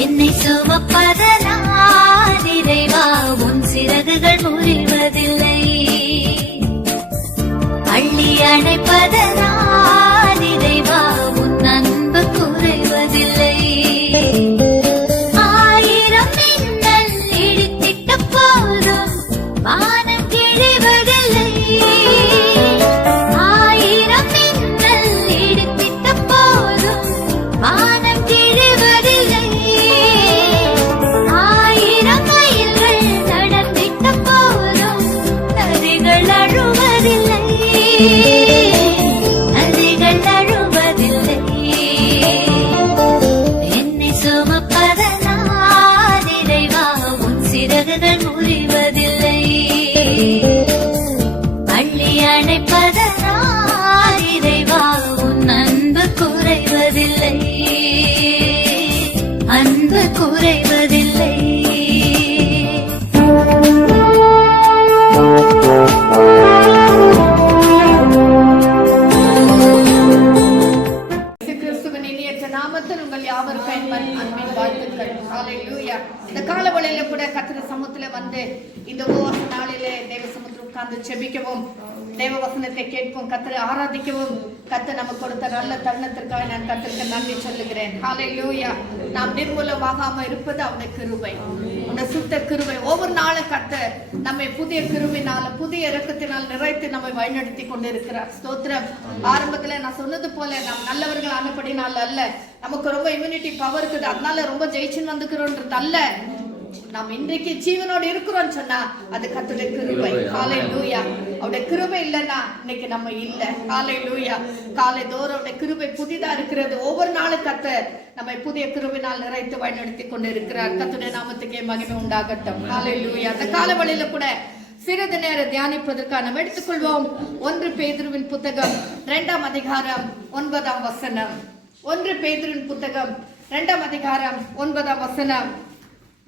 என்னை சுமப்பதனால் இறைவா உன் சிறகுகள் முறிவதில்லை, அள்ளி அணைப்பதனால் இறைவா உன் அன்பு குறைவதில்லை. ஆயிரம் மின்னல் இடித்திட்ட போதும் வானம் கிழிவதில்லை, ஆயிரம் மின்னல் இடித்திட்ட போதும் வானம் கிழிவதில்லை, ஆயிரம் மைல்கள் நடந்திட்ட போதும் நதிகள் அழுவதில்லை, நதிகள் அழுவதில்லை. என்னை சுமப்பதனால் இறைவா உன் சிறகுகள் முறிவதில்லை, அள்ளி அணைப்பதனால் இறைவா உன் அன்பு குறைவதில்லை, அன்பு குறைவதில்லை. உங்கள் யாவருக்கும் அன்பின் வாழ்த்துக்கள். ஹல்லேலூயா. இந்த காலவெளியில கூட கர்த்தர் சமூகத்துல வந்து இந்த உபவாச நாளிலே தேவ சமூகத்தில் உட்கார்ந்து செபிக்கவும், தேவ வசனத்தை கேட்கவும், கர்த்தரை ஆராதிக்கவும் கர்த்தர் நமக்கு கொடுத்த நல்ல தருணத்திற்காக நான் கர்த்தருக்கு நன்றி சொல்லுகிறேன். ஹல்லேலூயா. நாம் நிர்மூலமாகாம இருப்பது அவனுடைய கிருபை, அவனுடைய சுத்த கிருபை. ஒவ்வொரு நாளும் கர்த்தர் நம்மை புதிய கிருபினால புதிய இரக்கத்தினால் நிறைத்து நம்மை வழிநடத்தி கொண்டிருக்கிறார். ஸ்தோத்திரம். ஆரம்பத்துல நான் சொன்னது போல நாம் நல்லவர்கள் ஆனபடினால அல்ல, நமக்கு ரொம்ப இம்யூனிட்டி பவர் இருக்குது அதனால ரொம்ப ஜெயிச்சுன்னு வந்துக்கிறோன்றது அல்ல. நாம் இன்றைக்கு ஜீவனோடு இருக்கிறோம் சொன்னா அது கர்த்தருடைய கிருபை. ஹல்லேலூயா. அவருடைய கிருபை இல்லைன்னா இன்னைக்கு நம்ம இல்ல. ஹல்லேலூயா. காலை தோறும் அவருடைய கிருபை புதிதா இருக்கிறது. ஒவ்வொரு நாளும் கர்த்தர் நம்மை புதிய கிருபினால் நிறைத்து வழிநடத்தி கொண்டு இருக்கிறார். கர்த்தருடைய நாமத்துக்கே மகிமை உண்டாகட்டும். ஹல்லேலூயா. அந்த காலவெளியில கூட சிறிது நேரம் தியானிப்பதற்காக நாம் எடுத்துக்கொள்வோம். 1 பேதுருவின் புத்தகம் 2ஆம் அதிகாரம் 9ஆம் வசனம். 1 பேதுருவின் புத்தகம் 2ஆம் அதிகாரம் 9ஆம் வசனம்.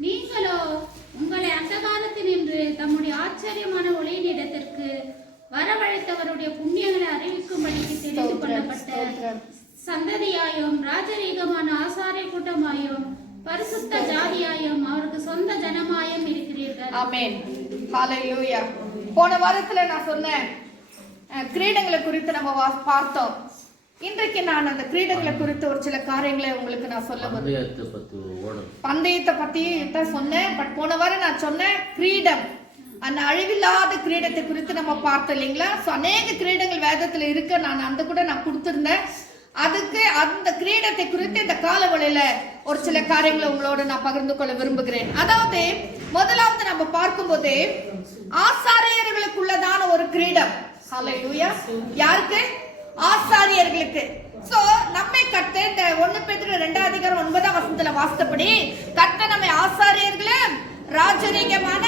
நீங்களோ உங்களை அந்த காலத்தினின்று தம்முடைய ஆச்சரியமான ஒளியின் இடத்திற்கு வரவழைத்தவருடைய புண்ணியங்களை அறிவிக்கும்படிக்கு தெரிந்து கொள்ளப்பட்ட சந்ததியாயும் ராஜரீகமான ஆசாரிய கூட்டமாயும் பரிசுத்த ஜாதியாயும் அவருக்கு சொந்த ஜனமாயும் இருக்கிறீர்கள். ஆமென். ஹல்லேலூயா. போன வாரத்துல நான் சொன்னேன் கிரீடங்களை குறித்து நம்ம பார்த்தோம். இன்றைக்கு நான் அந்த கிரீடங்களை குறித்து ஒரு சில காரியங்களை உங்களுக்கு நான் சொல்ல பந்தயத்தை பத்தி சொன்னேன். பட் போன வாரம் நான் சொன்னேன் கிரீடம், அந்த அழிவில்லாத கிரீடத்தை குறித்து நம்ம பார்த்தோம் இல்லைங்களா? ஸோ அநேக கிரீடங்கள் வேதத்துல இருக்கு. நான் அந்த கூட நான் கொடுத்திருந்தேன். அதுக்கு அந்த கிரீடத்தை குறித்து இந்த காலவெளியில ஒரு சில காரியங்களை உங்களோட நான் பகிர்ந்து கொள்ள விரும்புகிறேன். அதாவது முதலாவது நம்ம பார்க்கும்போது ஆசாரியர்களுக்குள்ளதான ஒரு கிரீடம். ஹல்லேலூயா. யாருக்கு? ஆசாரியர்களுக்கு. சோ நம்மை கர்த்தர் இந்த 1 பேதுரு 2ஆம் அதிகாரம் 9ஆம் வசனத்துல வாசித்தபடி கர்த்தர் நம்மை ஆசாரியர்களும் ராஜரீகமான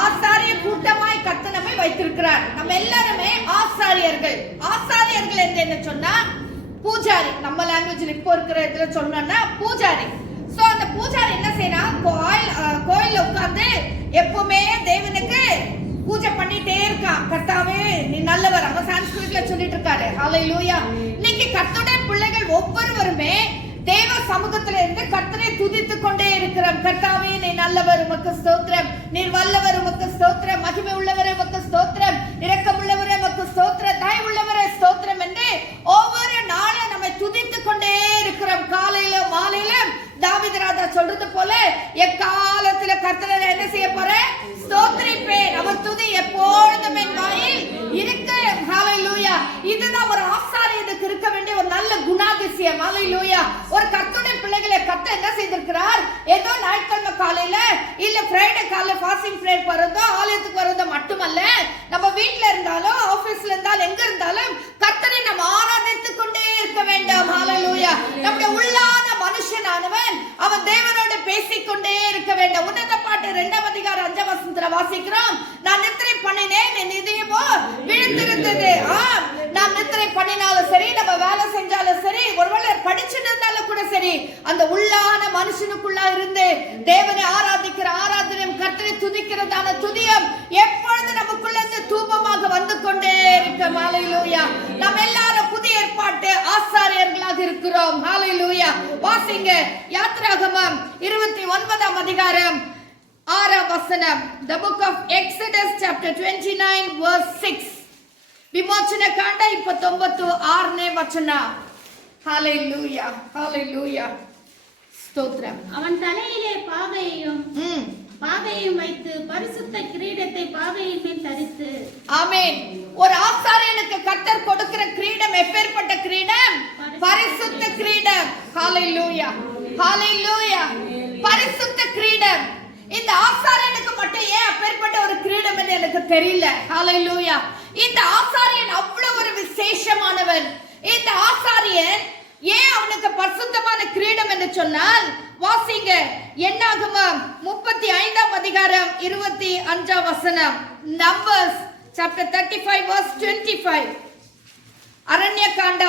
ஆசாரிய கூட்டமாய் கர்த்தர் நம்மை வைத்திருக்கிறார். நம்ம எல்லாருமே ஆசாரியர்கள். ஆசாரியர்கள் என்று என்ன சொன்னா பூஜாரி. நம்ம லாங்குவேஜ்ல இப்போ இருக்கிற இதுல சொன்னோம்னா பூஜாரி. சோ அந்த பூஜாரி என்ன செய்யறான்? கோயில்ல உட்கார்ந்து எப்பவுமே தேவனுக்கு பூஜை பண்ணிட்டே இருக்கான். கர்த்தாவே நீ நல்லவர். அவன் சான்ஸ்கிரிட்ல சொல்லிட்டு இருக்காரு. ஹல்லேலூயா. இன்னைக்கு கர்த்தருடைய பிள்ளைகள் ஒவ்வொருவருமே தேவ சமூகத்துல இருந்து கர்த்தரை துதித்துக் கொண்டே இருக்கிறோம். கர்த்தாவே நீ நல்லவர், உமக்கு ஸ்தோத்திரம். நீர் வல்லவர், உமக்கு ஸ்தோத்திரம். மகிமை உள்ளவரே உமக்கு ஸ்தோத்திரம். இரக்கம் உள்ளவரே உமக்கு ஸ்தோத்திரம். தயவு உள்ளவரே ஸ்தோத்திரம் என்று ஒவ்வொரு நாளும் நம்மை துதித்துக் கொண்டே இருக்கிறோம். காலையில மாலையில தாவீது ராஜா சொல்றது போல எக்காலத்துல கர்த்தரை என்ன செய்ய போறேன்? ஸ்தோத்திரிப்பேன். அவர் துதி எப்பொழுதும் என் வாயில் இருக்கு. ஹல்லேலூயா. இதுதான் ஒரு ஆசாரியனுக்கு இருக்க வேண்டிய ஒரு நல்ல குணாதிசயம். ஹல்லேலூயா. ஒரு கர்த்தருடைய பிள்ளைகளை கர்த்தர் என்ன செய்திருக்கிறார்? ஏதோ ஞாயிற்றுக்கிழமை காலையில இல்ல ஃப்ரைடே காலையில ஃபாஸ்டிங் பிரேயர் வரதோ ஆலயத்துக்கு வரதோ மட்டுமல்ல, நம்ம வீட்டுல இருந்தாலும் ஆபீஸ்ல இருந்தாலும் எங்க இருந்தாலும் கர்த்தரை நம்ம ஆராதித்துக் கொண்டே இருக்க வேண்டும். ஹல்லேலூயா. நம்முடைய உள்ளான மனுஷனானவன் அவன் தேவனோடு பேசிக்கொண்டே இருக்க வேண்டும். உன்னத பாட்டு 2ஆம் அதிகாரம் 5ஆம் வசனத்துல வாசிக்கிறோம். நான் நித்திரை பண்ணினேன், என் இதயமோ விழித்திருந்தது. நாம் நித்திரை பண்ணினாலும் சரி, நம்ம வேலை செஞ்சாலும் சரி, ஒருவேளை படிச்சுட்டு இருந்தாலும் கூட சரி, அந்த உள்ளான மனுஷனுக்குள்ள இருந்து தேவனை ஆராதிக்கிற ஆராதனையும் கர்த்தரை துதிக்கிறதான துதியம் எப்பொழுது நமக்குள்ள இருந்து தூபமாக வந்து கொண்டே இருக்க. ஹல்லேலூயா. நாம் எல்லாரும் புதிய ஏற்பாட்டு ஆசாரியர்களா இருக்கிறோம். ஹalleluya. வாசிங்க யாத்ராகமம் 29ஆம் அதிகாரம் 6ஆம் வசனம். The book of Exodus chapter 29 verse 6. விமோச்சன காண்ட 29 வசன. ஹalleluya. ஹalleluya. ஸ்தோத்திரம். அவன் தலையிலே பாகையையும் வைத்து பரிசுத்த கிரீடத்தை பாகையின் மேல் தரித்து. ஆமென். ஒரு ஆசாரியனுக்கு கர்த்தர் கொடுக்கிற கிரீடம் எப்பேற்பட்ட கிரீடம்? பரிசுத்த கிரீடம். ஹalleluya. ஹalleluya. பரிசுத்த கிரீடம். இந்த ஆசாரியனுக்கு மட்டும் ஏன் அப்பேற்பட்ட ஒரு கிரீடம் என்று எனக்கு தெரியல. ஹalleluya. இந்த ஆசாரியன் அவ்வளவு ஒரு விசேஷமானவன். இந்த ஆசாரியன் ஏன் அவனுக்கு பரிசுத்தமான கிரீடம் என்று சொன்னால், வாசிங்க என்னாகமம் 35ஆம் அதிகாரம் 25ஆம் வசனம். Numbers chapter 35 verse 25. ಅರಣ್ಯಕಾಂಡ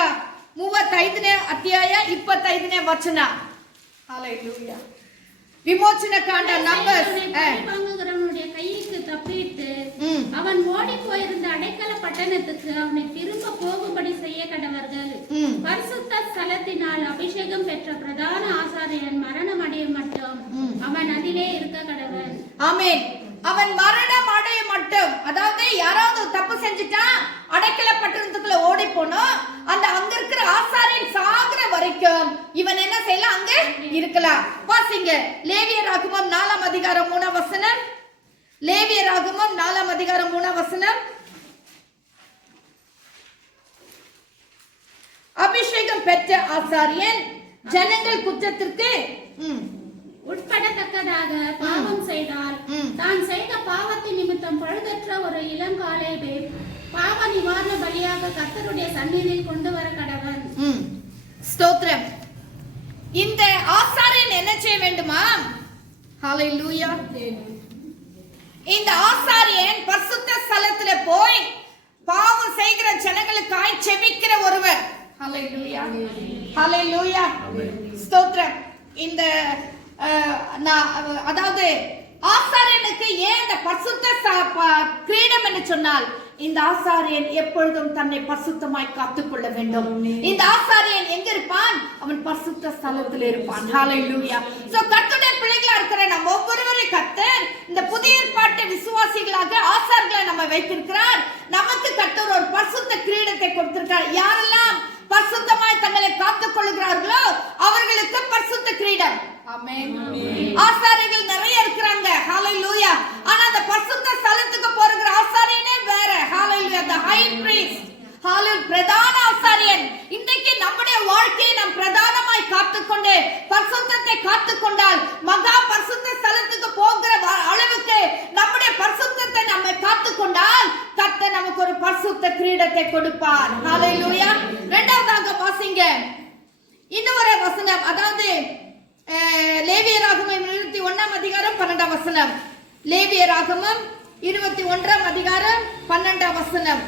35ನೇ ಅಧ್ಯಾಯ 25ನೇ ವಚನ. ஹalleluya. விமோச்சன காண்ட நம்பர்ஸ் வாங்குகிறவனுடைய கைக்கு தப்பிட்டு அவன் ஓடி போயிருந்த அடைக்கல பட்டணத்துக்கு அவனை திரும்ப போகும்படி செய்ய கடவர்கள். பரிசுத்த ஸ்தலத்தினால் அபிஷேகம் பெற்ற பிரதான ஆசாரியன் மரணம் அடைய மட்டும் அவன் அதிலே இருக்க கடவன். ஆமென். அவன் மரணம் அடைய மட்டும், அதாவது யாராவது தப்பு செஞ்சுட்டா அடைக்கல பட்டணத்துக்குள்ள ஓடி போனோம், அந்த அங்க இருக்கிற ஆசாரியன் சாகுற வரைக்கும் இவன் என்ன செய்யலாம்? அங்க இருக்கலாம். வாசிங்க லேவியராகமம் 4ஆம் அதிகாரம் 3ஆம் வசனம். லேவியராகமம் 4ஆம் அதிகாரம் 3ஆம் வசனம். அபிஷேகம் பெற்ற ஆசாரியன் ஜனங்கள் குற்றத்திற்கு உட்படத்தக்கதாக பாவம் செய்தால் தான் செய்த பாவத்தின் நிமித்தம் பழுதற்ற ஒரு இளங்காளையை பாவ நிவாரண பலியாக கர்த்தருடைய சந்நிதியில் கொண்டு வர கடவன். ஸ்தோத்திரம். இந்த ஆசாரியன் என்ன செய்ய வேண்டுமா? ஹalleluya. இந்த ஆசாரியன் பரிசுத்த ஸ்தலத்திலே போய் பாவம் செய்கிற ஜனங்களுக்காய் செபிக்கிற ஒருவர். ஹalleluya. ஹalleluya. ஸ்தோத்திரம். இந்த அதாவது ஆசாரியனுக்கு ஏன் இந்த பரிசுத்த கிரீடம் என்று சொன்னால், இந்த ஆசாரியன் எப்பொழுதும் தன்னை பரிசுத்தமாய் காத்துக்கொள்ள வேண்டும். இந்த ஆசாரியன் எங்க இருப்பான்? அவன் பரிசுத்த ஸ்தலத்தில் இருப்பான். ஹalleluya. சோ கர்த்தருடைய பிள்ளைகளா இருக்கிற நம்ம ஒவ்வொருவரையும் கர்த்தர் இந்த புதிய ஏற்பாட்டு விசுவாசிகளாக ஆசாரியர்களை நம்ம வைத்திருக்கிறார். நமக்கு கர்த்தர் ஒரு பரிசுத்த கிரீடத்தை கொடுத்திருக்கிறார். யாரெல்லாம் பரிசுத்தமாய் தங்களை காத்துக் கொள்கிறார்களோ அவர்களுக்கு பரிசுத்த கிரீடம். ஆமென். ஆசாரியர்கள் நிறைய இருக்கிறாங்க. ஹalleluya. ஆனா அந்த பரிசுத்த ஸ்தலத்துக்கு போகிற ஆசாரியனே வேற. ஹalleluya. the high priest. ஹalleluya. பிரதான ஆசாரியன். இன்னைக்கு நம்முடைய வாழ்க்கையை நாம் பிரதானமாய் காத்துக்கொண்டு பரிசுத்தத்தை காத்துக்கொண்டால், மகா பரிசுத்த ஸ்தலத்துக்கு போகிற அளவுக்கு நம்முடைய பரிசுத்தத்தை நம்ம காத்துக்கொண்டால் கர்த்தர் நமக்கு ஒரு பரிசுத்த கிரீடத்தை கொடுப்பார். ஹalleluya. இரண்டாவதாக வாசிங்க இன்னொரு வசனம், அதாவது லேவியராகமம் 21ஆம் அதிகாரம் 12ஆம் வசனம். லேவியராகமம் 21ஆம் அதிகாரம் 12ஆம் வசனம்.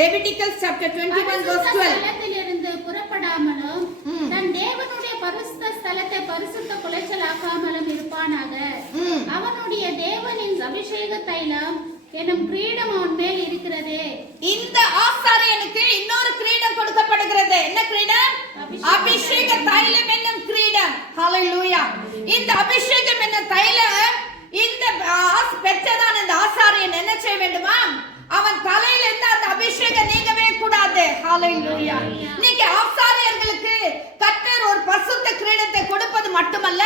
Leviticus chapter 21 verse 12. ஸ்தலத்திலிருந்து புறப்படாமலும் தன் தேவனுடைய பரிசுத்த ஸ்தலத்தை பரிசுத்த குலைச்சலாக்காமலும் இருப்பானாக. அவனுடைய தேவனின் அபிஷேக தைலம் எனும் கிரீடம் அவன் மேல் இருக்கிறதே. இந்த ஆசாரியனுக்கு இன்னொரு கிரீடம் கொடுக்கப்படுகிறது. என்ன கிரீடம்? அபிஷேக தைலம் என்னும் கிரீடம். ஹalleluya. இந்த அபிஷேகம் என்ன தைலம் இந்த பெற்றதான இந்த ஆசாரியன் என்ன செய்ய வேண்டுமா? அவன் தலையில இருந்து அந்த அபிஷேகம் நீங்கவே கூடாது. ஹalleluya. நீங்க ஆசாரியர்களுக்கு கர்த்தர் ஒரு பரிசுத்த கிரீடத்தை கொடுப்பது மட்டுமல்ல,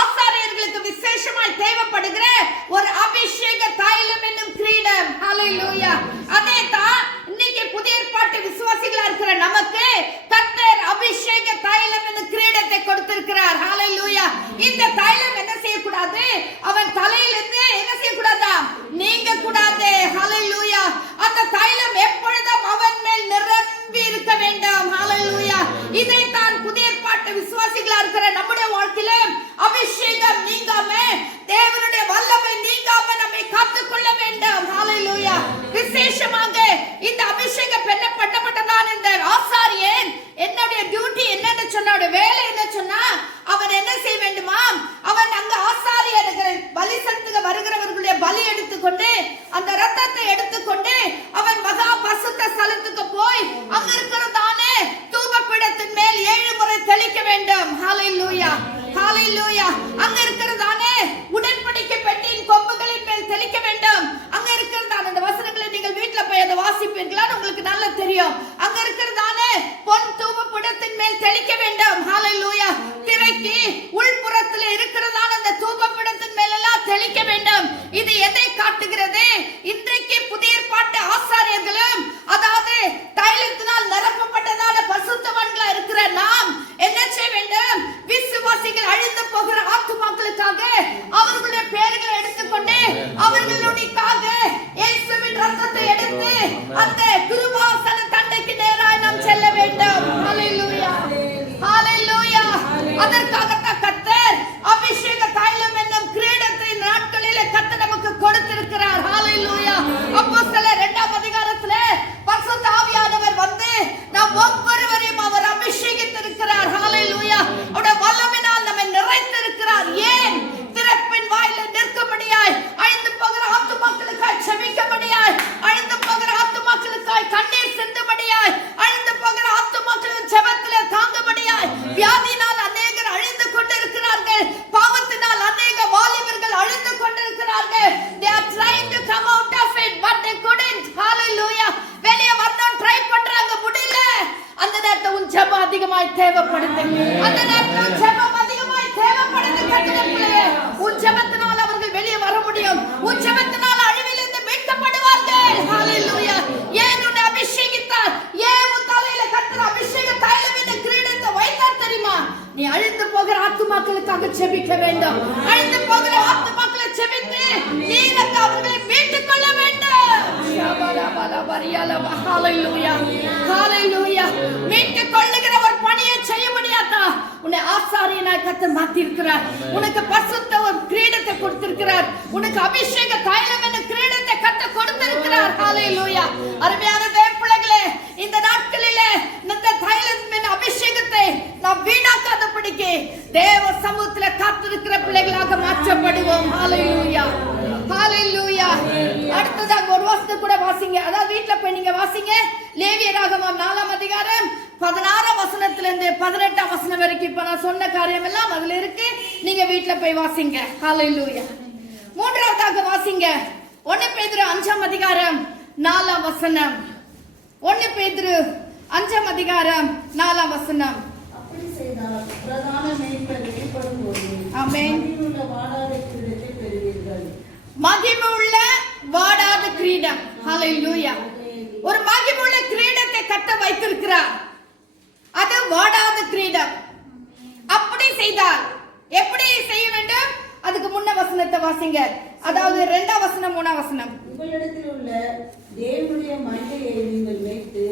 ஆசாரியர்களுக்கு விசேஷமாய் தேவைப்படுகிற ஒரு அபிஷேக தைலம் என்னும் கிரீடம். ஹalleluya. அதே தான் இன்னைக்கு புதிய ஏற்பாட்டு விசுவாசிகளா இருக்கிற நமக்கு கர்த்தர் அபிஷேக தைலம் என்னும் கிரீடத்தை கொடுத்திருக்கிறார். ஹalleluya. இந்த தைலம் என்ன செய்யக்கூடாது? அவன் தலையிலிருந்து என்ன செய்யக்கூடாதா? நீங்க கூடாது. ஹalleluya. அந்த தைலம் எப்பொழுதும் அவன் மேல் நிரம்பி இருக்க வேண்டும். ஹalleluya. இதை தான் புதிய ஏற்பாட்டு விசுவாசிகளா இருக்கிற நம்முடைய வாழ்க்கையில அபிஷேகம் நீங்காம, தேவனுடைய வல்லமை நீங்காம நம்மை காத்துக்கொள்ள வேண்டும். ஹalleluya. விசேஷமாக இந்த அபிஷேகம் பண்ணப்பட்டதான் இந்த ஆசாரியன் என்னுடைய டியூட்டி என்னன்னு சொன்ன வேலை என்ன சொன்னா, அவன் என்ன செய்ய வேண்டுமா? அவன் அங்க ஆசாரியர்கள் பலி செலுத்த வருகிறவர்களுடைய பலி எடுத்துக்கொண்டு அந்த ரத்தத்தை எடுத்துக்கொண்டு அவன் மகா பரிசுத்த ஸ்தலத்துக்கு போய் அங்க இருக்கிறதானே அதிகமாய் தேவைப்படுது. அந்த நேரத்தில் ஜெபம் அதிகமாய் தேவைப்படுது. கர்த்தருடைய பிள்ளையே, உன் ஜெபத்தினால் அவர்கள் வெளியே வர முடியும். உன் ஜெபத்தினால் அழிவிலிருந்து மீட்கப்படுவார்கள். ஹalleluya. ஏன் உன்னை அபிஷேகித்தார்? ஏன் உன் தலையில கர்த்தர் அபிஷேக தைலம் என்ற கிரீடத்தை வைத்தார் தெரியுமா? நீ அழிந்து போகிற ஆத்துமாக்களுக்காக ஜெபிக்க வேண்டும். அழிந்து போகிற ஆத்துமாக்களை ஜெபித்து நீங்க அவர்களை மீட்டுக் கொள்ள வேண்டும். ஹalleluya. ஹalleluya. மீட்டுக் கொள்ளுகிற ஒரு பணியை செய்ய முடியாதா? உன்னை ஆசாரியனாய் கர்த்தர் மாத்தி இருக்கிறார். உனக்கு பரிசுத்த ஒரு கிரீடத்தை கொடுத்திருக்கிறார். உனக்கு அபிஷேக தைலம் என்ற கிரீடத்தை கர்த்தர் கொடுத்திருக்கிறார். ஹalleluya. அருமையான தேவப்பிள்ளைகளே, இந்த நாட்களிலே இந்த தைலம் என்ற அபிஷேகத்தை நாம் வீணாக்காதபடிக்கு தேவ சமூகத்துல காத்திருக்கிற பிள்ளைகளாக மாற்றப்படுவோம். ஹalleluya. ஹalleluya. அடுத்ததாக ஒரு வசனத்தை கூட வாசிங்க. அதாவது வீட்ல போய் நீங்க வாசிங்க. லேவியராகமம் 4ஆம் அதிகாரம் 16ஆம் வசனத்திலிருந்து 18ஆம் வசனம் வரைக்கும் இப்ப நான் சொன்ன காரியம் எல்லாம் அதுல இருக்கு. நீங்க வீட்ல போய் வாசிங்க. ஹalleluya. மூன்றாவதாக வாசிங்க 1 பேதுரு 5ஆம் அதிகாரம் 4ஆம் வசனம். 1 பேதுரு 5ஆம் அதிகாரம் 4ஆம் வசனம். அப்படி செய்தால் பிரதான மேய்ப்பர் வெளிப்படும்போது ஆமென். மகிமையுள்ள வாடாத மகிமையுள்ள வாடாத கிரீடத்தை பெறுவீர்கள். கிரீடம். ஹalleluya. ஒரு மகிமையுள்ள கிரீடத்தை கட்ட வைத்திருக்கிறார். அது வாடாத கிரீடம். அப்படி செய்தால் எப்படி செய்ய வேண்டும்? அதுக்கு முன்ன வசனத்தை வாசிங்க. அதாவது 2ஆம் வசனம் 3ஆம் வசனம். உங்களிடத்தில் உள்ள தேவனுடைய மகிமையை நீங்கள் வைத்து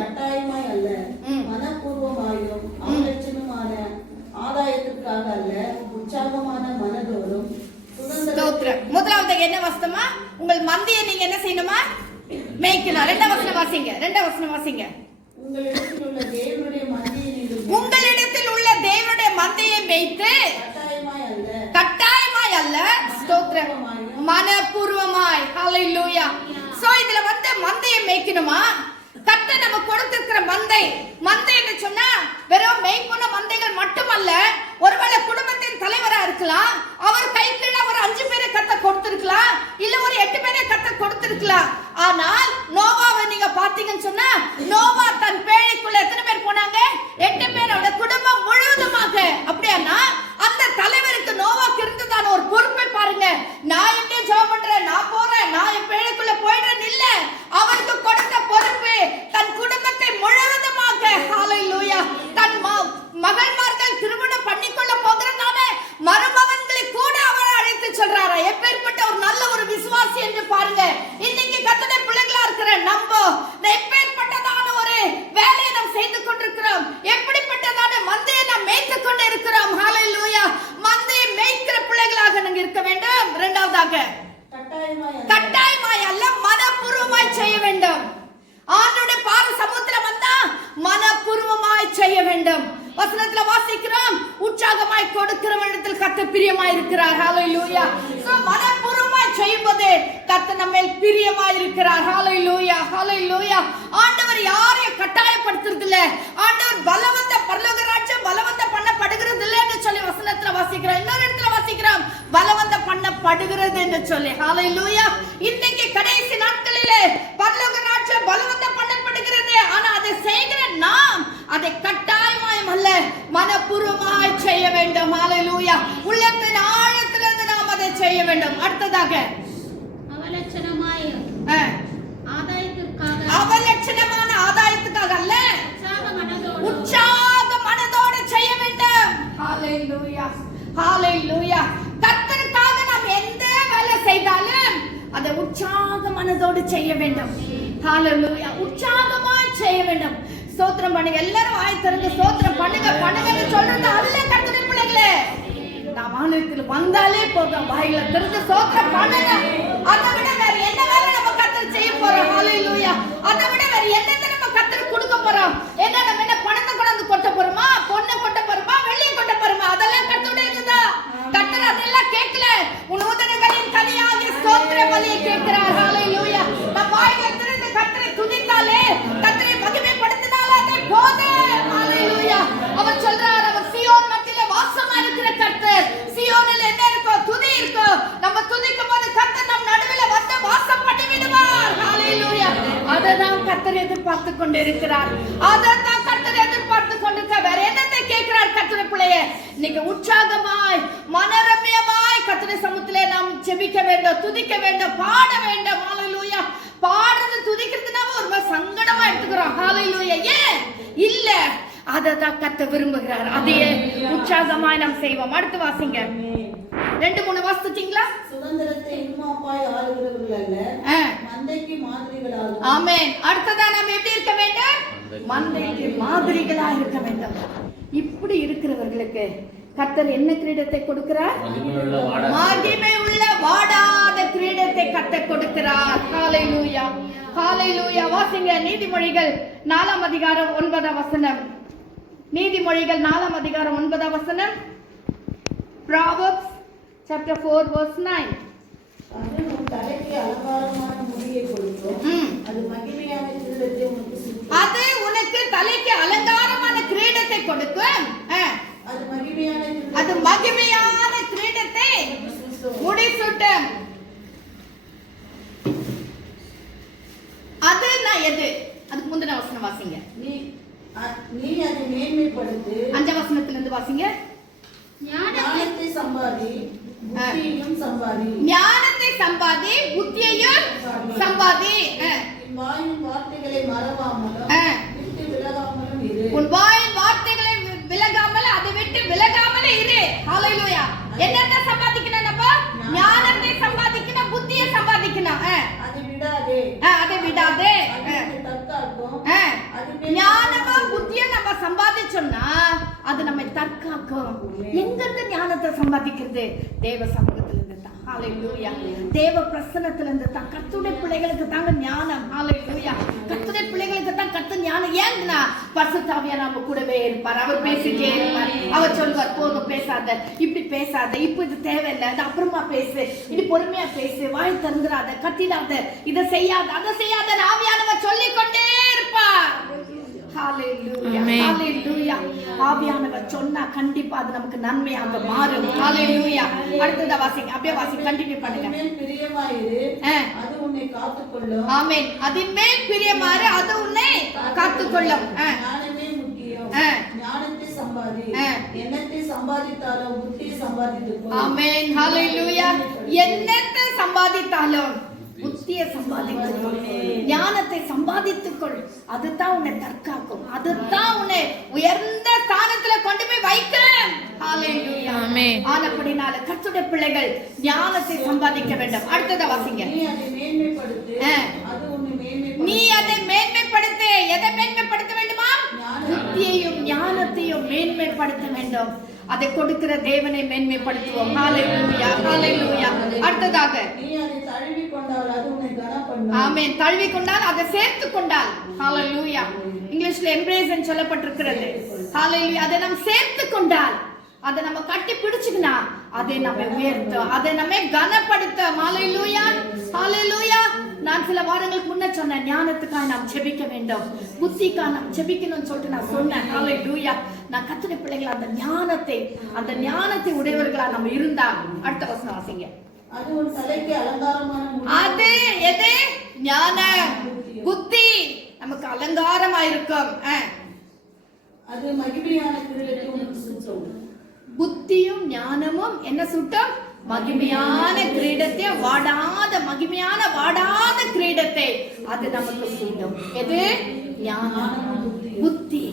கட்டாயமாய் அல்ல, மனப்பூர்வமாயும் அவலட்சணமான ஆதாயத்திற்காக அல்ல, உற்சாகமான மனதோடும் ஸ்தோத்திரம். முதலாவது என்ன வசனமா? உங்கள் மந்தையை நீங்க என்ன செய்யணுமா? மேய்க்கணும். 2ஆம் வசனம் வாசிங்க. 2ஆம் வசனம் வாசிங்க. உங்களிடத்தில் உள்ள தேவனுடைய மந்தையை நீங்கள் உங்களிடத்தில் உள்ள தேவனுடைய மந்தையை மேய்த்து கட்டாயமாய் அல்ல, ஸ்தோத்திரம், மனப்பூர்வமாய். ஹalleluya. சோ இதுல மந்தையை மேய்க்கணுமா? கர்த்தர் நம்ம கொடுத்திருக்கிற மந்தை என்று சொன்னா வெறும் மேய்ப்பன மந்தைகள் மட்டுமல்ல. ஒருவேளை குடும்பத்தின் தலைவரா இருக்கலாம். அவர் கை கீழ ஒரு 5 பேரை கர்த்தர் கொடுத்திருக்கலாம். இல்ல ஒரு 8 பேரை கர்த்தர் கொடுத்திருக்கலாம். ஆனால் நோவாவை நீங்க பாத்தீங்கன்னு சொன்னா நோவா தன் பேழைக்குள்ள எத்தனை பேர் போனாங்க? 8 பேரோட குடும்பம் முழுவதுமாக. அப்படியானா அந்த தலைவருக்கு நோவாக்கு இருந்ததான ஒரு பொறுப்பை பாருங்க. நான் எப்படி ஜெபம் பண்றேன், நான் போறேன், நான் என் பேழைக்குள்ள போயிடுறேன் இல்ல. அவருக்கு கொடுத்த பொறுப்பு தன் குடும்பத்தை முழுவதுமாக. ஹalleluya. தன் மகன்மார்கள் திருமணம் பண்ணிக்கொள்ள போகிறதான மருமகன்களை கூட அவர் அழைத்து சொல்றாரா? எப்பேற்பட்ட ஒரு நல்ல ஒரு விசுவாசி என்று பாருங்க. இன்னைக்கு கர்த்தருடைய பிள்ளைகளா இருக்கிற நம்ம எப்பேற்பட்டதான ஒரு வேலையை நாம் செய்து கொண்டிருக்கிறோம். எப்படிப்பட்டதான மந்தையை நாம் மேய்த்து கொண்டு இருக்கிறோம். ஹalleluya. மந்தையை மேய்க்கிற பிள்ளைகளாக நாங்கள் இருக்க வேண்டும். இரண்டாவதாக கட்டாயமாய் அல்ல, மனப்பூர்வமாய் செய்ய வேண்டும். ஆண்டவருடைய பார சமூகத்துல வந்தா மனப்பூர்வமாய் செய்ய வேண்டும். வசனத்துல வாசிக்கிறோம், உற்சாகமாய் கொடுக்கிறவனிடத்தில் கர்த்தர் பிரியமாய் இருக்கிறார். ஹalleluya. சோ மனப்பூர்வமாய் செய்யும்போது கர்த்தர் நம்ம மேல் பிரியமாய் இருக்கிறார். ஹalleluya. ஹalleluya. ஆண்டவர் யாரையும் கட்டாயப்படுத்துறது இல்ல. ஆண்டவர் பலவந்த பரலோக ராஜ்யம் பலவந்த பண்ணப்படுகிறது இல்ல என்று சொல்லி வசனத்துல வாசிக்கிறோம். இன்னொரு இடத்துல வாசிக்கிறோம், பலவந்த பண்ணப்படுகிறது என்று சொல்லி. ஹalleluya. இன்னைக்கு கடைசி நாட்களிலே பரலோக ராஜ்யம் பலவந்த பண்ணப்படுகிறது. ஆனா அதை செய்கிற நாம் அதை கட்டாயமாயும் அல்ல, மனப்பூர்வமாய் செய்ய வேண்டும். ஹalleluya. உள்ளத்தின் ஆழத்திலிருந்து நாம் அதை செய்ய வேண்டும். அடுத்ததாக அவலட்சணமான ஆதாயத்துக்காக அல்ல, உற்சாக மனதோடு செய்ய வேண்டும். ஹalleluya. ஹalleluya. கர்த்தருக்காக நாம் எந்த வேலை செய்தாலும் அதை உற்சாக மனதோடு செய்ய வேண்டும். ஹalleluya. உற்சாகமாய் செய்ய வேண்டும். ஸ்தோத்திரம் பண்ணுங்க. எல்லாரும் வாய் திறந்து ஸ்தோத்திரம் பண்ணுங்க பண்ணுங்கன்னு சொல்றது அல்ல கர்த்தருடைய பிள்ளைகளே. நாம் ஆலயத்தில் வந்தாலே போதும், வாயில திறந்து ஸ்தோத்திரம் பண்ணுங்க. அதை விட வேற என்ன வேலை நம்ம கர்த்தர் செய்ய போறோம்? ஹalleluya. அதை விட வேற என்னத்தை நம்ம கர்த்தர் கொடுக்க போறோம்? என்ன நம்ம என்ன பணத்தை கொண்டு கொட்ட போறோமா? பொண்ணை கொட்ட போறோமா? வெள்ளியை கொட்ட போறோமா? அதெல்லாம் கர்த்தருடைய இதுதான். கர்த்தர் அதெல்லாம் கேட்கல. உன் உதடுகளின் கனியாகிய ஸ்தோத்திர பலியை கேட்கிறார். ஹalleluya. நம்ம வாயில திறந்து கர்த்தரை துதித்தாலே, கர்த்தரை மகிமைப்படுத்தினாலே அதே போதும். ஹalleluya. அவர் சொல்றார், அவர் சீயோன் மத்தியிலே வாசமா இருக்கிற கர்த்தர். சீயோனில் என்ன இருக்கோ? துதி இருக்கோ. நம்ம துதிக்கும் போது கர்த்தர் நம் நடுவில் வந்து வாசம் பண்ணி விடுவார். ஹalleluya. அதை தான் கர்த்தர் எதிர்பார்த்து கொண்டிருக்கிறார். அதை இன்னைக்கு உற்சாகமாய் மனரம்யமாய் கர்த்தருடைய சமூகத்திலே நாம் ஜெபிக்க வேண்டும், துதிக்க வேண்டும், பாட வேண்டும். ஹalleluya. பாடுறது துதிக்கிறதுனா ஒரு சங்கடமா எடுத்துக்கிறோம். ஹalleluya. ஏன் இல்ல, அததான் கர்த்தர் விரும்புகிறார். அதே உற்சாகமாய் நாம் செய்வோம். அடுத்து வாசிங்க. 2-3 வாசிச்சீங்களா? சுதந்திரத்தை இன்னுமாய் ஆளுகிறவர்கள் அல்ல, மந்தைக்கு மாதிரிகளாகும். ஆமென். அடுத்ததா நாம் எப்படி இருக்க வேண்டும்? மந்தைக்கு மாதிரிகளா இருக்க வேண்டும். இப்படி இருக்கிறவர்களுக்கு கர்த்தர் என்ன கிரீடத்தை கொடுக்கிறார்? மகிமை உள்ள வாடாத கிரீடத்தை கர்த்தர் கொடுக்கிறார். ஹalleluya. ஹalleluya. வாசிங்க நீதிமொழிகள் 4 அதிகாரம் 9 வசனம். நீதிமொழிகள் 4 அதிகாரம் 9 வசனம். Proverbs chapter 4 verse 9. அது உன் தலைக்கு அலங்காரமான முடியை கொடுக்கும். அது மகிமையான கிரீடத்தை உனக்கு சூட்டும். அது உனக்கு தலைக்கு அலங்காரமான கிரீடத்தை கொடுக்கும். அது மகிமையான கிரீடத்தை முடிசூட்டும். அது நான் எது? அதுக்கு முந்தின வசனம் வாசிங்க. நீ அதை மேன்மைப்படுத்து. 5 வசனத்திலிருந்து வாசிங்க. ஞானத்தை சம்பாதி, புத்தியையும் சம்பாதி. ஞானத்தை சம்பாதி, புத்தியையும் சம்பாதி. வாயின் வார்த்தைகளை மறவாமலும் விட்டு விலகாமலும் இரு. உன் வாயின் வார்த்தைகளை விலகாமல், அதை விட்டு விலகாமலே இரு. ஹalleluya. என்னத்தை சம்பாதிக்கணும்? நம்ம ஞானத்தை சம்பாதிக்கணும், புத்தியை சம்பாதிக்கணும். அதை விடாதே. அதை விடாதே. தற்காக்கும். ஞானமும் புத்தியும் நம்ம சம்பாதிச்சோம்னா அது நம்ம தற்காக்கும். எங்க இருந்து ஞானத்தை சம்பாதிக்கிறது? தேவ சமூகத்திலிருந்து தான். ஹalleluya. தேவ பிரசன்னத்திலிருந்து தான். கர்த்தருடைய பிள்ளைகளுக்கு தாங்க ஞானம். ஹalleluya. கர்த்தருடைய பிள்ளைகளுக்கு தான் கர்த்தர் ஞானம். ஏன்னா பரிசுத்த ஆவியானவர் நம்ம கூடவே இருப்பார். அவர் பேசிட்டே இருப்பார். அவர் சொல்வார், போதும் பேசாத, இப்படி பேசாத, இப்ப இது தேவையில்லை, அது அப்புறமா பேசு, இது பொறுமையா பேசு, வாய் திறந்துடாத, கத்திடாத, இதை செய்யாத, அதை செய்யாத. ஆவியானவர் சொல்லிக் கொண்டே இருப்பார். ஹalleluya. ஹalleluya. ஆவியானவர் சொன்னா கண்டிப்பா அது நமக்கு நன்மையாக மாறும். ஹalleluya. அடுத்தத வாசிங்க. அப்படியே வாசி, கண்டினியூ பண்ணுங்க. பிரியமாயிரு, அது உன்னை காத்துக்கொள்ளும். ஆமென். அதின்மேல் பிரியமாயிரு, அது உன்னை காத்துக்கொள்ளும். ஞானமே முக்கியம். ஞானத்தை சம்பாதி. என்னத்தை சம்பாதித்தாலும் புத்தியை சம்பாதித்துக்கொள். ஆமென். ஹalleluya. என்னத்தை சம்பாதித்தாலும் புத்தியை சம்பாதித்துக்கொள், ஞானத்தை சம்பாதித்துக்கொள். அதுதான் உன்னை தற்காக்கும். அதுதான் உன்னை உயர்ந்த ஸ்தானத்துல கொண்டு போய் வைக்கும். ஹalleluya. ஆமென். ஆனபடினால கர்த்தருடைய பிள்ளைகள் ஞானத்தை சம்பாதிக்க வேண்டும். அடுத்தத வாசிங்க. நீ அதை மேன்மைப்படுத்து. அது உன்னை மேன்மைப்படுத்து. நீ அதை மேன்மைப்படுத்து. எதை மேன்மைப்படுத்த வேண்டுமா? புத்தியையும் ஞானத்தையும் மேன்மைப்படுத்த வேண்டும். அதை கொடுக்கிற தேவனை மேன்மைப்படுத்துவோம். ஹalleluya. ஹalleluya. அடுத்ததாக நீ அதை தழுவி கொண்டால் அது உன்னை கனப்படுத்தும். ஆமென். தழுவி கொண்டால், அதை சேர்த்து கொண்டால். ஹalleluya. இங்கிலீஷ்ல எம்ப்ரேஸ் என்று சொல்லப்பட்டிருக்கிறது. ஹalleluya. அதை நாம் சேர்த்து கொண்டால், அதை நம்ம கட்டி பிடிச்சுக்கினா அதை நம்ம உயர்த்தும், அதை நம்ம கனப்படுத்தும். ஹalleluya. ஹalleluya. நான் சில வாரங்களுக்கு முன்ன சொன்னேன், ஞானத்துக்காக நாம் ஜெபிக்க வேண்டும், புத்திக்காக நாம் ஜெபிக்கணும்னு சொல்லிட்டு நான் சொன்னேன். ஹalleluya. நான் கர்த்தருடைய பிள்ளைகள் அந்த ஞானத்தை உடையவர்களா நம்ம இருந்தா. அடுத்த வசனம் வாசிங்க. அது உன் தலைக்கு அலங்காரமான முடி. அது எது? ஞானம், புத்தி நமக்கு அலங்காரமா இருக்கும். அது மகிமையான கிரீடத்தை உனக்கு சூட்டும். புத்தியும் ஞானமும் என்ன சூட்டும்? மகிமையான கிரீடத்தை, மகிமையான வாடாத கிரீடத்தை அது நமக்கு சூட்டும். எது? ஞானம், புத்தி.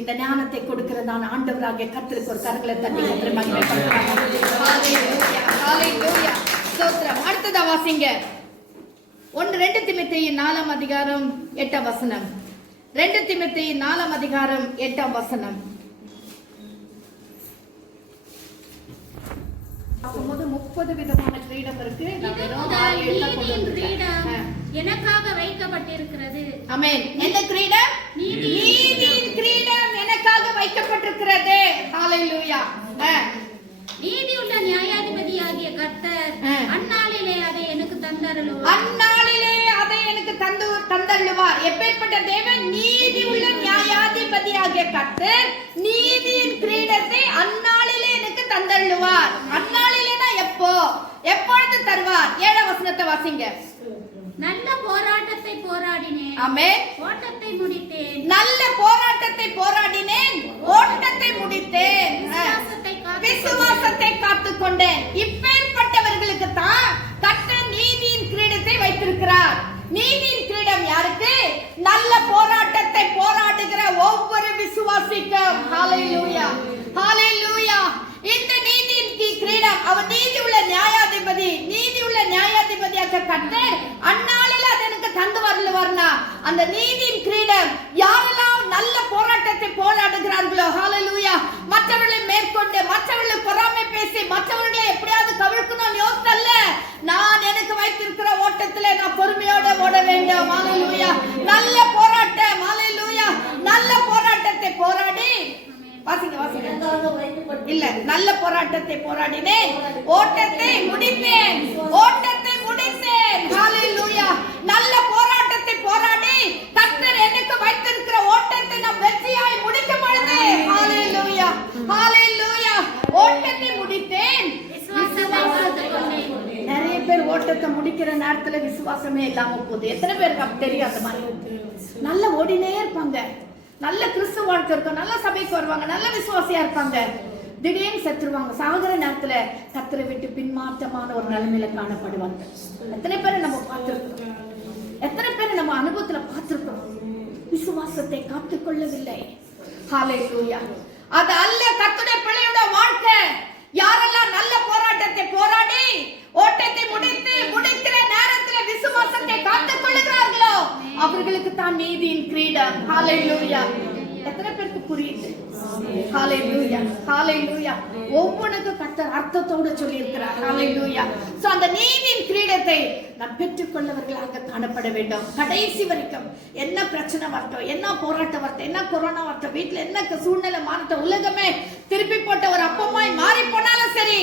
இந்த ஞானத்தை கொடுக்கிறதான ஆண்டவராகிய கர்த்தருக்கு ஒரு கரங்களை தட்டி கர்த்தரை மகிமைப்படுத்துறாங்க. ஹalleluya. ஹalleluya. ஸ்தோத்திரம். அடுத்ததா வாசிங்க. 2 தீமோத்தேயு 4 அதிகாரம் 8 வசனம். 2 தீமோத்தேயு 4 அதிகாரம் 8 வசனம். 30 விதமான கிரீடம் இருக்கு. எனக்காக வைக்கப்பட்டிருக்கிறது. ஆமென். என்ன கிரீடம்? நீதியின் கிரீடம் எனக்காக வைக்கப்பட்டிருக்கிறது. ஹalleluya. நீதியுள்ள நியாயாதிபதியாகிய கர்த்தர் அந்நாளிலே அதை எனக்கு தந்தருளுவார். அந்நாளிலே அதை எனக்கு தந்தருளுவார். எப்பேற்பட்ட தேவன்? நீதி உள்ள நியாயாதிபதியாகிய கர்த்தர் நீதியின் கிரீடத்தை அந்நாளிலே எனக்கு தந்தருளுவார். அந்நாளிலேனா எப்போ? எப்பொழுது தருவார்? 7 வசனத்தை வாசிங்க. நல்ல போராட்டத்தை போராடினேன். ஆமென். ஓட்டத்தை முடித்தேன். நல்ல போராட்டத்தை போராடினேன், ஓட்டத்தை முடித்தேன். விசுவாசத்தை ஹalleluya ஹalleluya. இந்த நீதியின் கிரீடம் அவர் நீதி உள்ள நியாயாதிபதியாக கர்த்தர் அந்நாளில் அது எனக்கு தந்து வரலவர்னா அந்த நீதியின் கிரீடம் யாரெல்லாம் நல்ல போராட்டத்தை போராடுகிறார்களோ ஹalleluya மற்றவர்களை மேற்கொண்டு மற்றவர்களை பொறாமை பேசி மற்றவர்களை எப்படியாவது கவிழ்க்கணும்னு யோசித்தல்ல, நான் எனக்கு வைத்திருக்கிற ஓட்டத்திலே நான் பொறுமையோட ஓட வேண்டும். ஹalleluya நல்ல போராட்டம், ஹalleluya நல்ல போராட்டத்தை போராடி வாசிங்க இல்ல நல்ல போராட்டத்தை போராடினேன், ஓட்டத்தை முடிப்பேன் ஹalleluya நல்ல போராட்டத்தை போராடி கர்த்தர் எனக்கு வைத்திருக்கிற ஓட்டத்தை நான் வெற்றியாய் முடிக்கும் பொழுது ஹalleluya ஹalleluya ஓட்டத்தை முடித்தேன். நிறைய பேர் ஓட்டத்தை முடிக்கிற நேரத்துல விசுவாசமே இல்லாம போகுது. எத்தனை பேருக்கு அப்படி தெரியும்? அந்த மாதிரி நல்ல ஓடினே இருப்பாங்க, நல்ல கிறிஸ்துவ வாழ்க்கை இருக்கும், நல்ல சபைக்கு வருவாங்க, நல்ல விசுவாசியா இருப்பாங்க, திடீர்னு செத்துருவாங்க. சாகர நேரத்துல கர்த்தரை விட்டு பின்மாற்றமான ஒரு நிலைமையில காணப்படுவாங்க. எத்தனை பேரை நம்ம பார்த்திருக்கோம், எத்தனை பேரை நம்ம அனுபவத்துல பார்த்திருக்கோம். விசுவாசத்தை காத்துக் கொள்ளவில்லை. ஹalleluya அது அல்ல கர்த்தருடைய பிள்ளையோட வாழ்க்கை. யாரெல்லாம் நல்ல போராட்டத்தை போராடி ஓட்டத்தை முடிக்கிற நேரத்தில் விசுவாசத்தை காத்துக் கொள்ளுகிறார்களோ அவர்களுக்கு தான் நீதியின் கிரீடம். ஹalleluya எத்தனை பேருக்கு புரியுது? ஹalleluya ஹalleluya ஒவ்வொன்றுக்கும் கர்த்தர் அர்த்தத்தோடு சொல்லி இருக்கிறார். ஹalleluya சோ அந்த நீதியின் கிரீடத்தை நாம் பெற்றுக்கொள்ளவர்களாக காணப்பட வேண்டும். கடைசி வரைக்கும் என்ன பிரச்சனை வரட்டும், என்ன போராட்டம் வரட்டும், என்ன கொரோனா வரட்டும், வீட்டுல என்ன சூழ்நிலை மாறட்டும், உலகமே திருப்பி போட்ட ஒரு அப்பமாய் மாறி போனாலும் சரி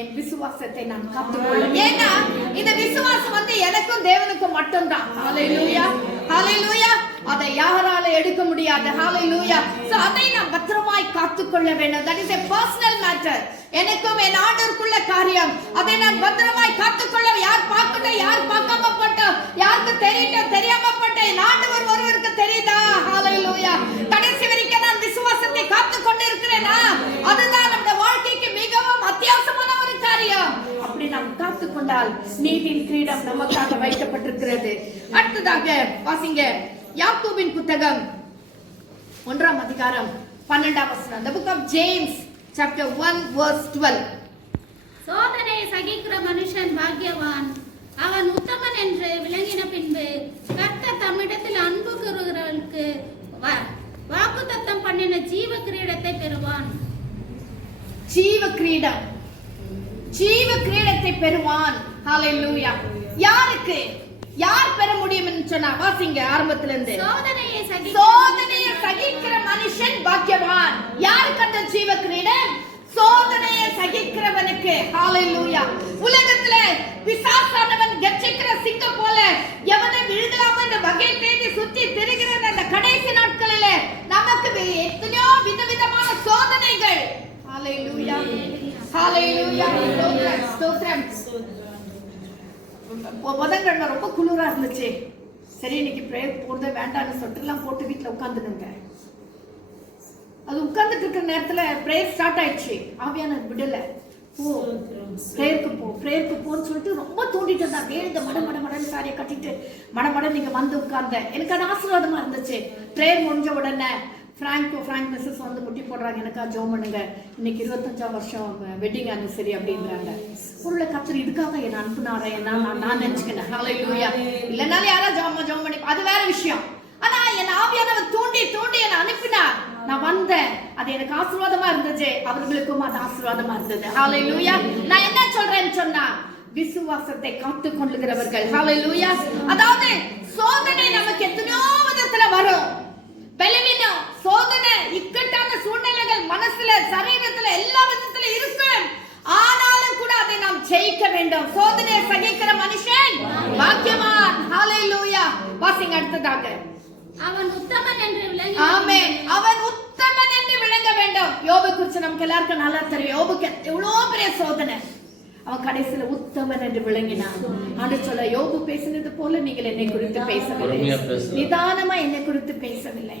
என் விசுவாசத்தை நான் காத்துக்கொள்ள. ஏன்னா இந்த விசுவாசம் எனக்கும் தேவனுக்கும் மட்டும்தான். ஹalleluya ஹalleluya அதை யாரால எடுக்க முடியாது. ஹalleluya சோ அதை நாம் பத்திரமாய் காத்துக்கொள்ள வேண்டும். that is a personal matter. எனக்கும் என் ஆண்டவருக்குள்ள காரியம். அதை நான் பத்திரமாய் காத்துக்கொள்ள. யார் பார்க்கட்டும், யார் பார்க்காம போட்டோம், யாருக்கு தெரியட்டும் தெரியாம போட்டோம், என் ஆண்டவர் ஒருவருக்கு தெரியுதா? ஹalleluya கடைசி வரைக்கும் நான் விசுவாசத்தை காத்துக்கொண்டு இருக்கிறேனா? அதுதான் நம்ம வாழ்க்கைக்கு மிகவும் அத்தியாவசியமான ஒரு காரியம். அப்படி நாம் காத்துக்கொண்டால் நீதியின் கிரீடம் நமக்காக வைக்கப்பட்டிருக்கிறது. அடுத்ததாக வாசிங்க யாக்கோபின் புத்தகம் 1ஆம் அதிகாரம் 12ஆம் வசனம். The book of James chapter 1 verse 12. சோதனையை சகிக்கிற மனுஷன் பாக்கியவான், அவன் உத்தமன் என்று விளங்கின பின்பு கர்த்தர் தம்மிடத்தில் அன்பு கூறுகிறவர்களுக்கு வாக்குத்தத்தம் பண்ணின ஜீவ கிரீடத்தை பெறுவான். ஜீவ கிரீடம், ஜீவ கிரீடத்தை பெறுவான். ஹalleluya யாருக்கு யார் பெற முடியும் என்று சொன்னா வாசிங்க ஆரம்பத்துல இருந்து. சோதனையை சகிக்கிற மனுஷன் பாக்கியவான். யாருக்கு அந்த ஜீவ கிரீடம்? சோதனையை சகிக்கிறவனுக்கு. ஹalleluya உலகத்துல பிசாசானவன் கர்ஜிக்கிற சிங்கம் போல எவனை விழுங்கலாமோ என்ற வகை தேடி சுற்றி திரிகிற அந்த கடைசி நாட்களிலே நமக்கு எத்தனையோ விதவிதமான சோதனைகள். ஹalleluya ஹalleluya ஸ்தோத்திரம். புதன்கிழமை ரொம்ப குளிரா இருந்துச்சு. சரி இன்னைக்கு பிரேயர் போடுறத வேண்டாம்னு சொட்டெல்லாம் போட்டு வீட்டுல உட்கார்ந்துடுங்க. அது உட்கார்ந்துட்டு இருக்கிற நேரத்துல பிரேயர் ஸ்டார்ட் ஆயிடுச்சு. ஆவியானவர் விடல, போ பிரேயருக்கு போன்னு சொல்லிட்டு ரொம்ப தூண்டிட்டு இருந்தாங்க. எழுந்த மடன்னு சாரியை கட்டிட்டு மடமட நீங்க வந்து உட்கார்ந்த. எனக்கு அது ஆசீர்வாதமா இருந்துச்சு. பிரேயர் முடிஞ்ச உடனே ஃப்ராங்க் மிஸ்ஸஸ் வந்து முட்டி போடுறாங்க, எனக்கா ஜோம் பண்ணுங்க, இன்னைக்கு 25ஆம் வருஷம் வெட்டிங் ஆனிவர்சரி அப்படின்றாங்க. உள்ள கர்த்தர் இதுக்காக என்ன அனுப்புனாரா என்ன நான் நினைச்சுக்கிட்டேன். ஹalleluya இல்லைனாலும் யாரா ஜோம் பண்ணி அது வேற விஷயம். ஆனா என் ஆவியானவர் தூண்டி என்னை அனுப்பினார். நான் வந்தேன். அது எனக்கு ஆசீர்வாதமா இருந்துச்சு, அவர்களுக்கும் அது ஆசீர்வாதமா இருந்தது. ஹalleluya நான் என்ன சொல்றேன்னு சொன்னா விசுவாசத்தை காத்துக் கொள்ளுகிறவர்கள். ஹalleluya அதாவது சோதனை நமக்கு எத்தனையோ விதத்துல வரும். பலவீனம், சோதனை, இக்கட்டான சூழ்நிலைகள் மனசுல சரீரத்துல எல்லா விதத்துல இருக்கும். ஆனாலும் கூட அதை நாம் ஜெயிக்க வேண்டும். சோதனையை சகிக்கிற மனுஷன் பாக்கியவான். ஹalleluya வாசிங்க அடுத்ததாக. அவன் உத்தமன் என்று விளங்க. ஆமென் அவன் உத்தமன் என்று விளங்க வேண்டும். யோபு குறித்து நமக்கு எல்லாருக்கும் நல்லா தெரியும். யோபுக்கு எவ்வளவு பெரிய சோதனை. அவன் கடைசியில உத்தமன் என்று விளங்கினான். ஆண்டவர் சொல்ல, யோபு பேசினது போல நீங்கள் என்னை குறித்து பேசவில்லை, நிதானமா என்னை குறித்து பேசவில்லை.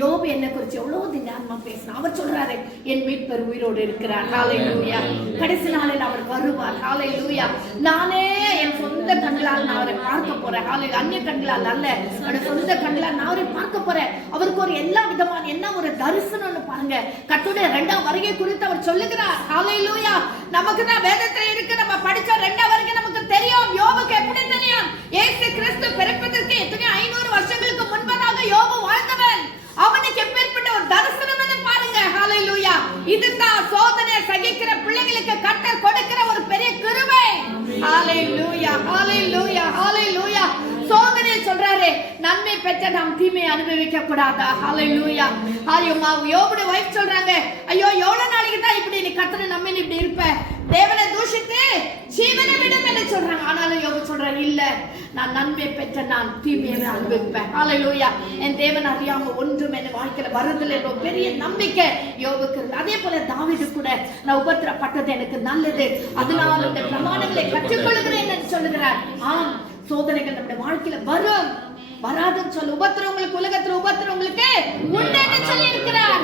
யோபு என்னை குறித்து எவ்வளவு நிதானமா பேசினான். அவர் சொல்றாரு, என் மீட்பர் உயிரோடு இருக்கிறார். ஹalleluya கடைசி நாளில் அவர் வருவார். ஹalleluya நானே என் சொந்த கண்களால் நான் அவரை பார்க்க போறேன். ஹalleluya அந்நிய கண்களால் அல்ல, என்னோட சொந்த கண்களால் நான் அவரை பார்க்க போறேன். அவருக்கு ஒரு எல்லா விதமான என்ன ஒரு தரிசனம்னு பாருங்க. கர்த்தருடைய 2ஆம் வருகை குறித்து அவர் சொல்லுகிறார். ஹalleluya. நமக்கு தான் வேதத்துல இருக்கு, நம்ம படிச்ச 2ஆம் வருகை நமக்கு தெரியும். யோபுக்கு எப்படி தெரியும்? இயேசு கிறிஸ்து பிறப்பதற்கு எத்தனை 500 வருஷங்களுக்கு முன்பதாக யோபு வாழ்ந்தவன். அவனுக்கு எப்பேற்பட்ட ஒரு தரிசனம்னு பாருங்க. ஹalleluya. இதுதான் சோதனை சகிக்கிற பிள்ளைகளுக்கு கர்த்தர் கொடுக்கிற ஒரு பெரிய கிருபை. ஹalleluya, ஹalleluya, ஹalleluya. சோதனை சொல்றாரு, நன்மை பெற்ற நாம் தீமை அனுபவிக்க கூடாதா? ஹalleluya. யோபுடைய வைஃப் சொல்றாங்க, ஐயோ எவ்வளவு நாளைக்கு தான் இப்படி நீ கர்த்தரை நம்பி இப்படி இருப்ப, தேவனை தூஷித்து ஜீவனை விடும் என்று சொல்றாங்க. ஆனாலும் யோபு சொல்றாரு, இல்ல, நான் நன்மை பெற்ற நான் தீமையை அனுபவிப்பேன். ஹalleluya. என் தேவன் அறியாம ஒன்றும் என் வாழ்க்கையில வருதில்லை என்ற பெரிய நம்பிக்கை யோபுக்கு இருக்கு. அதே போல தாவீது கூட, நான் உபத்திரப்பட்டது எனக்கு நல்லது, அதனால இந்த பிரமாணங்களை கற்றுக்கொள்கிறேன் என்று சொல்லுகிறார். ஆம், சோதனைகள் நம்முடைய வாழ்க்கையில வரும், வராதுன்னு சொல்லு. உபத்திரவங்களுக்கு, உலகத்துல உபத்திரவங்களுக்கு உண்டு சொல்லி இருக்கிறார்.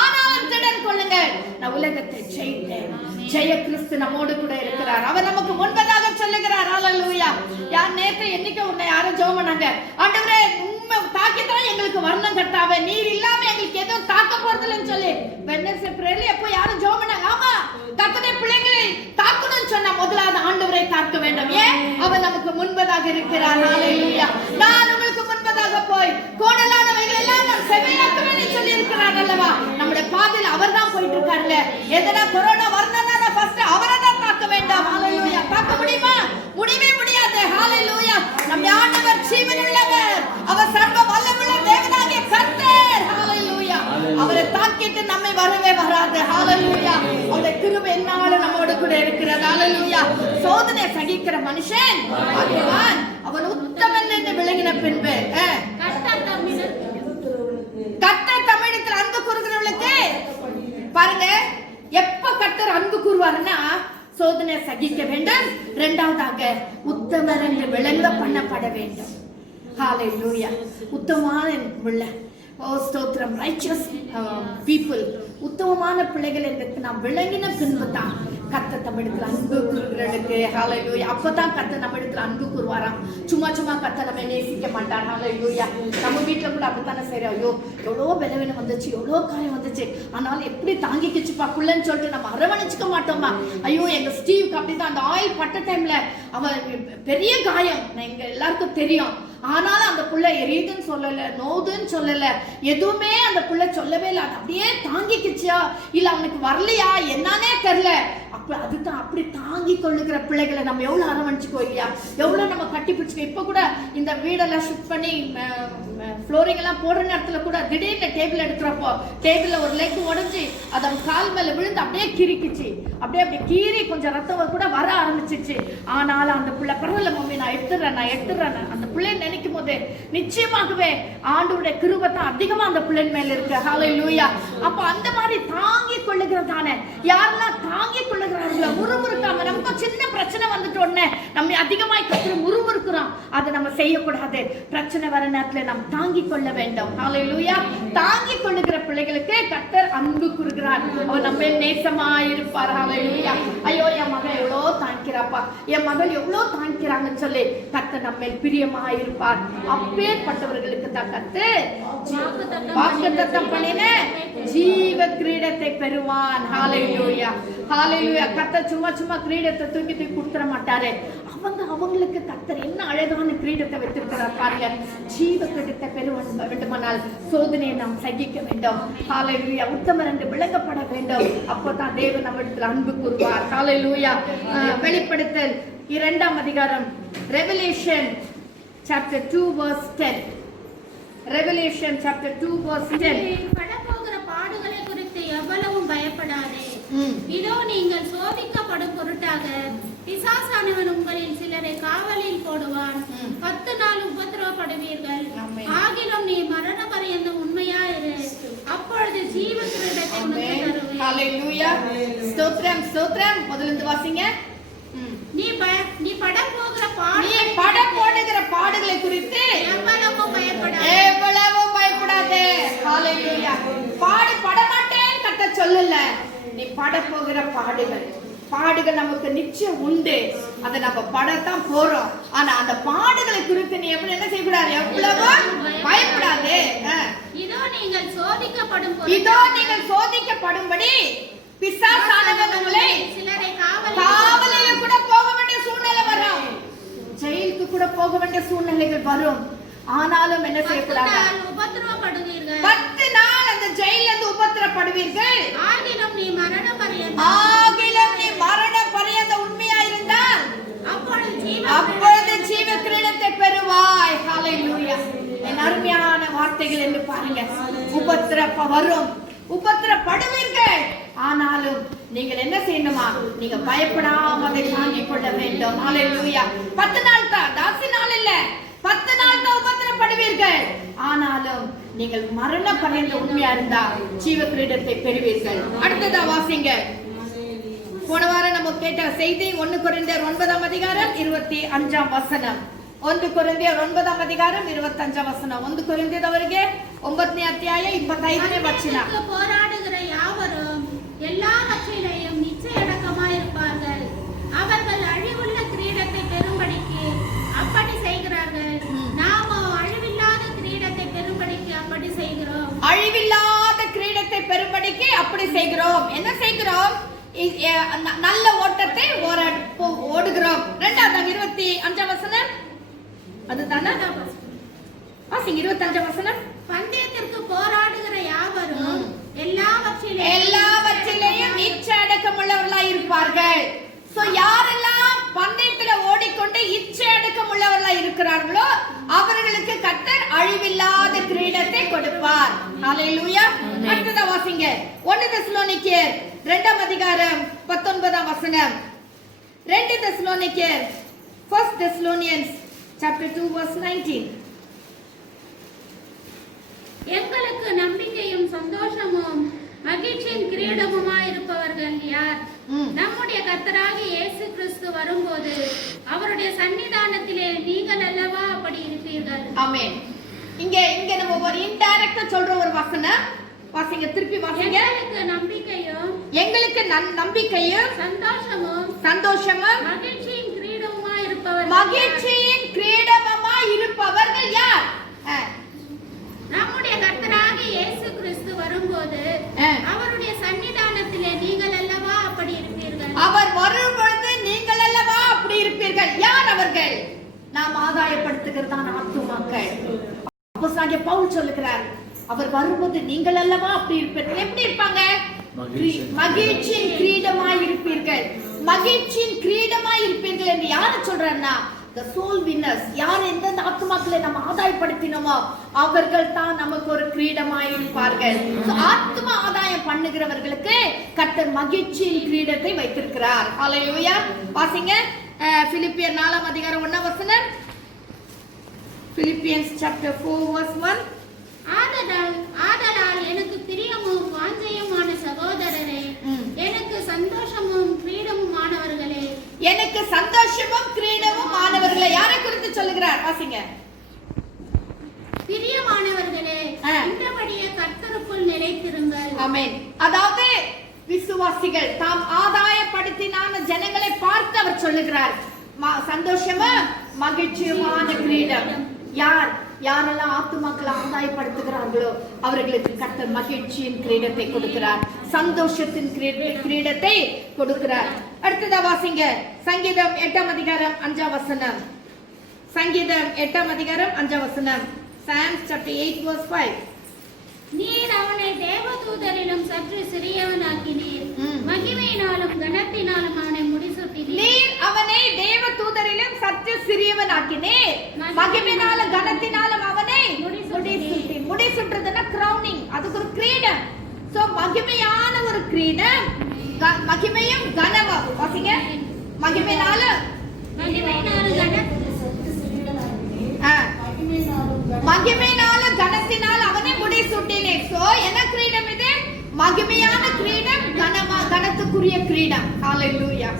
ஆனாலும் திடன் கொள்ளுங்க, நான் உலகத்தை ஜெயித்தேன். ஜெய கிறிஸ்து நம்மோடு கூட இருக்கிறார். அவர் நமக்கு முன்பதாக சொல்லுகிறார். ஹalleluya. யார் நேத்து என்னைக்கு உன்னை யாரும் ஜெபம் பண்ணாங்க, ஆண்டவரே உண்மை தாக்கித்தான் எங்களுக்கு வர்ணம் கட்டாவே, நீர் இல்லாம எங்களுக்கு எதுவும் தாக்க போறதில்லைன்னு சொல்லி வெட்னஸ்டே பிரேயர்ல எப்போ யாரும் ஜெபம் பண்ணாங்க. ஆமா, கர்த்தருடைய பிள்ளைகளை தாக்கணும்னு சொன்னா முதலாவது ஆண்டவரை தாக்க வேண்டும். ஏன்? அவர் நமக்கு முன்பதாக இருக்கிறார். ஹalleluya. நான் உங்களுக்கு முன்பதாக போய் கோடலானவைகள் எல்லாம் நான் செவையாக்குவேன் சொல்லி இருக்கிறார் அல்லவா? நம்முடைய பாதையில் அவர் தான் போயிட்டு இருக்காருங்க. எதனா கொரோனா வரணும்னா ஃபர்ஸ்ட் அவரை தான் தாக்க வேண்டும். ஹalleluya. தாக்க முடியுமா? முடியவே முடியாது. ஹalleluya. நம்ம ஆண்டவர் ஜீவனுள்ளவர், அவர் சர்வ வல்லமையுள்ள தேவனாகிய கர்த்தர். ஹalleluya. அவரை தாக்கிட்டு நம்மை வரவே வராது. ஹalleluya. அவருடைய கிருபை என்னாலும் நம்மோடு கூட இருக்கிறது. ஹalleluya. சோதனை சகிக்கிற மனுஷன் பாக்கியவான், அவன் உத்தமன் என்று விளங்கின பின்பு கர்த்தர் தமிழத்தில் அன்பு கூறுகிறவர்களுக்கு பாருங்க, எப்ப கர்த்தர் அன்பு கூறுவாருன்னா சோதனை சகிக்க வேண்டும், இரண்டாவதாக உத்தமர் என்று விளங்க பண்ணப்பட வேண்டும். ஹalleluya. உத்தமமான பிள்ளை, ஓ ஸ்தோத்திரம், ரைச்சஸ் பீப்புள், உத்தமமான பிள்ளைகள் என்று நாம் விளங்கின பின்பு தான் கர்த்தர் தமிழத்தில் அன்பு கூறுகிறவர்களுக்கு. ஹalleluya. அப்பதான் கர்த்தர் நம்மிடத்துல அன்பு கூறுவாராம். சும்மா சும்மா கர்த்தர் நம்ம நேசிக்க மாட்டார். ஹalleluya. நம்ம வீட்டுல கூட அப்படித்தானே சரி, ஐயோ எவ்வளோ பலவீனம் வந்துச்சு, எவ்வளோ காயம் வந்துச்சு, ஆனாலும் எப்படி தாங்கிக்கிச்சுப்பா புள்ளன்னு சொல்லிட்டு நம்ம அரவணைச்சிக்க மாட்டோமா? ஐயோ எங்க ஸ்டீவ்க்கு அப்படிதான், அந்த ஆயில் பட்ட டைம்ல அவன் பெரிய காயம் எங்க எல்லாருக்கும் தெரியும். ஆனாலும் அந்த புள்ள எரியுதுன்னு சொல்லல, நோதுன்னு சொல்லல, எதுவுமே அந்த புள்ள சொல்லவே இல்லை. அது அப்படியே தாங்கிக்கிச்சியா இல்ல அவனுக்கு வரலையா என்னன்னே தெரியல. அதுதான் அப்படி தாங்கி கொள்ளுகிற பிள்ளைகளை நம்ம எவ்வளவு அரவணைச்சுக்கோ இல்லையா, எவ்வளவு நம்ம கட்டி பிடிச்சிக்கோ. இப்ப கூட இந்த வீடெல்லாம் ஷிஃப்ட் பண்ணி ஃப்ளோரிங் எல்லாம் போடுற நேரத்துல கூட திடீர்னு டேபிள் எடுக்கிறப்போ டேபிள்ல ஒரு லெக் உடஞ்சி அதை கால் மேல விழுந்து அப்படியே கிரிக்குச்சு. அப்படியே கீறி கொஞ்சம் ரத்தம் கூட வர ஆரம்பிச்சிச்சு. ஆனாலும் அந்த பிள்ளை பரவாயில்ல மம்மி, நான் எடுத்துறேன் அந்த பிள்ளை நினைக்கும் போது நிச்சயமாகவே ஆண்டவருடைய கிருபை தான் அதிகமா அந்த பிள்ளை மேல இருக்கு. ஹalleluya. அப்ப அந்த மாதிரி தாங்கி கொள்ளுகிறதானே, யாரெல்லாம் தாங்கி கொள்ளுகிறார்களோ, முறுமுறுக்காம, நமக்கு சின்ன பிரச்சனை வந்துட்டு உடனே நம்ம அதிகமாய் கத்துற முறுமுறுக்கிறோம், அதை நம்ம செய்யக்கூடாது. பிரச்சனை வர நேரத்துல நாம் தாங்கி கொள்ள வேண்டும். ஹalleluya. தாங்கி கொள்ளுகிற பிள்ளைகளுக்கு கர்த்தர் அன்பு கூறுகிறார். அவர் நம்ம நேசமா இருப்பார். ஹalleluya. ஐயோ என் மகன் எவ்வளோ தாங்கிக்கிறாப்பா, என் மகள் எவ்வளோ தாங்கிக்கிறாங்கன்னு சொல்லி கர்த்தர் நம்ம பிரியமா இருப்பார். அப்பேற்பட்டவர்களுக்கு தான் கர்த்தர் வாக்குத்தத்தம் பண்ணின ஜீவ கிரீடத்தை பெறுவான். ஹalleluya. ஹalleluya. கர்த்தர் சும்மா சும்மா கிரீடத்தை தூக்கி கொடுத்துட மாட்டாரு. அவங்களுக்கு கர்த்தர் என்ன அழகான கிரீடத்தை வைத்திருக்கிறார் பாருங்க. ஜீவ கிரீடத்தை பெறுவான் வேண்டுமானால் சோதனையை நாம் சகிக்க வேண்டும். ஹalleluya. உத்தமர் என்று விளங்கப்பட வேண்டும். அப்போதான் தேவன் நம்மிடத்தில் அன்பு கூறுவார். ஹalleluya. வெளிப்படுத்தல் 2ஆம் அதிகாரம், Revelation chapter 2 verse 10. Revelation chapter 2 verse 10. படப்போகிற பாடுகளை குறித்து எவ்வளவும் பயப்படாதே. இதோ நீங்கள் சோதிக்கப்படும் பொருட்டாக பிசாசானவன் உங்களில் சிலரை காவலில் போடுவான். 10 நாள் உபத்திரவப்படுவீர்கள். ஆகிலும் நீ மரண பரியந்தம் உண்மையாயிரு, அப்பொழுது ஜீவ கிரீடத்தை உனக்கு தருவேன். ஹalleluya. ஸ்தோத்திரம், ஸ்தோத்திரம். முதலிருந்து வாசிங்க. நீ படப்போகிற பாடுகளை குறித்து எவ்வளவும் பயப்படாதே. ஹalleluya. பட மாட்டேன்னு கர்த்தர் சொல்லல, நீ பட போகிற பாடுகள். பாடுகள் நமக்கு நிச்சயம் உண்டு, அதை நம்ம படத்தான் போறோம். ஆனா அந்த பாடுகளை குறித்து நீ எப்படி என்ன செய்யக்கூடாது, எவ்வளவு பயப்படாது. இதோ நீங்கள் சோதிக்கப்படும் சோதிக்கப்படும்படி பிசாசானவன் உங்களை சிலரை காவலில கூட போக வேண்டிய சூழ்நிலை வரும், ஜெயிலுக்கு கூட போக வேண்டிய சூழ்நிலைகள் வரும். ஆனாலும் என்ன செய்யக்கூடாது, உபத்திரவப்படுவீர்கள். 10 நாள் அந்த ஜெயில இருந்து உபத்திரப்படுவீர்கள். ஆகிலும் நீ மரண பரியந்த உண்மையா இருந்தால் அப்பொழுது ஜீவ கிரீடத்தை பெறுவாய். ஹalleluya. என் அருமையான வார்த்தைகள் என்று பாருங்க. உபத்திரப்படுவீர்கள், ஆனாலும் நீங்கள் என்ன செய்யணுமா, நீங்க பயப்படாம அதை தாங்கிக் கொள்ள வேண்டும். ஹalleluya. 10 நாள் தான், தாசி நாள் இல்ல, 10 நாள் தான் உபத்திரப்படுவீர்கள். ஆனாலும் நீங்கள் மரண பரியந்த உண்மையா இருந்தா ஜீவ கிரீடத்தை பெறுவீர்கள். அடுத்ததா வாசிங்க. போன வாரம் நம்ம கேட்ட செய்தி 1 கொரிந்தியர் 9 அதிகாரம் 25 வசனம். 1 கொரிந்திಯರ್ 9 அதிகாரம் 25 ವಚನ. 1 ಕೊರಿಂಥದವರಿಗೆ 9ನೇ ಅಧ್ಯಾಯ 25ನೇ ವಚನ. போராடுகிற யாவரும் எல்லாவற்றிலேயும் நிச்சயடக்கமாயிருப்பார்கள். அவர்கள் அழிவுள்ள கிரீடத்தை பெறும்படிக்கு அப்படி செய்கிறார்கள். நாமோ அழிவில்லாத கிரீடத்தை பெறும்படிக்கு அப்படி செய்கிறோம். அழிவில்லாத கிரீடத்தை பெறும்படிக்கு அப்படி செய்கிறோம். என்ன செய்கிறோம்? நல்ல ஓட்டத்தை ஓடுகிறோம். 25 வசனம். அதுதானே வாசிங்க. 25 வசனம். பந்தயத்திற்கு போராடுகிற யாவரும் எல்லாவற்றிலேயும் இச்சை அடக்கம் உள்ளவர்களாய் இருப்பார்கள். சோ யாரெல்லாம் பந்தயத்துல ஓடிக்கொண்டு இச்சை அடக்கம் உள்ளவர்களாய் இருக்கிறார்களோ அவர்களுக்கு கர்த்தர் அழிவில்லாத கிரீடத்தை கொடுப்பார். ஹalleluya. அடுத்ததா வாசிங்க. 1 தெசலோனிக்கேயர் 2 அதிகாரம் 19 வசனம். 2 தெசலோனிக்கேயர் 1 Thessalonians chapter 2 verse 19. எங்களுக்கு நம்பிக்கையும் சந்தோஷமும் மகிழ்ச்சியின் கிரீடமுமாய் இருப்பவர்கள் யார்? நம்முடைய கர்த்தராகிய இயேசு கிறிஸ்து வரும்போது அவருடைய சன்னிதானத்திலே நீங்கள் அல்லவா அப்படி இருப்பீர்கள். ஆமென். இங்க நம்ம ஒரு இன்டைரக்டா சொல்ற ஒரு வசனம் வாசிங்க. திருப்பி வாசிங்க. எங்களுக்கு நம்பிக்கையும் சந்தோஷமும் மகிழ்ச்சியின் கிரீடமுமாய் இருப்பவர்கள் யார்? நம்முடைய கர்த்தராகிய இயேசு கிறிஸ்து வரும்போது அவருடைய சன்னிதானத்திலே நீங்கள் அல்லவா அப்படி இருப்பீர்கள். அவர் வரும்பொழுது நீங்கள் அல்லவா அப்படி இருப்பீர்கள். யார் அவர்கள்? நாம் ஆதாயப்படுத்துகிறதான ஆத்துமாக்கள். அப்போஸ்தலனாகிய பவுல் சொல்லுகிறார், அவர் வரும்போது நீங்கள் அல்லவா அப்படி இருப்பீர்கள். எப்படி இருப்பாங்க? மகிழ்ச்சியின் கிரீடமாய் இருப்பீர்கள். மகிழ்ச்சியின் கிரீடமாய் இருப்பீர்கள் என்று யாரு சொல்றாருன்னா, the soul winners. யார் எந்த ஆத்துமாக்களை நம்ம ஆதாயப்படுத்தினோமோ அவர்கள் தான் நமக்கு ஒரு கிரீடமாய் இருப்பார்கள். ஆத்துமா ஆதாயம் பண்ணுகிறவர்களுக்கு கர்த்தர் மகிழ்ச்சியின் கிரீடத்தை வைத்திருக்கிறார். ஹalleluya. வாசிங்க. பிலிப்பியர் 4 அதிகாரம் 1 வசனம். Philippians chapter 4 verse 1. ஆதலால் எனக்கு பிரியமும் வாஞ்சையுமான சகோதரரே, எனக்கு சந்தோஷமும் கிரீடமுமானவர்களே. எனக்கு சந்தோஷமும் கிரீடமும் ஆனவர்களே. யாரை குறித்து சொல்லுகிறார்? வாசிங்க. பிரியமானவர்களே, இந்தபடியே கர்த்தருக்குள் நிலைத்திருங்கள். ஆமென். அதாவது விசுவாசிகள் தாம் ஆதாயப்படுத்தினான ஜனங்களை பார்த்து அவர் சொல்லுகிறார், சந்தோஷமும் மகிழ்ச்சியுமான கிரீடம். யாரெல்லாம் ஆத்துமாக்களை ஆதாயப்படுத்துகிறார்களோ அவர்களுக்கு கர்த்தர் மகிழ்ச்சியின் கிரீடத்தை கொடுக்கிறார், சந்தோஷத்தின் கிரீடத்தை கொடுக்கிறார். அடுத்ததா வாசிங்க. சங்கீதம் 8 அதிகாரம் 5 வசனம். சங்கீதம் 8 அதிகாரம் 5 வசனம். Psalms chapter 8 verse 5. நீர் அவனை தேவதூதரிலும் சற்று சிறியவனாக்கினீர், மகிமையினாலும் கனத்தினாலும் அவனை முடிசூட்டினீர். நீர் அவனை தேவதூதரிலும் சற்று சிறியவனாக்கினீர், மகிமையினாலும் கனத்தினாலும் அவனை முடிசூட்டினீர். முடிசூட்டுறதுன்னா கிரவுனிங், அதுக்கு ஒரு கிரீடம். சோ மகிமையான ஒரு கிரீடம், மகிமையும் கனமும். வாசிங்க. மகிமையினாலும் மகிமையினாலும் கனத்தினால் அவனை முடிசூட்டினீர். சோ என்ன கிரீடம் இது? மகிமையான கிரீடம், கனத்துக்கு கனத்துக்குரிய கிரீடம். ஹalleluya.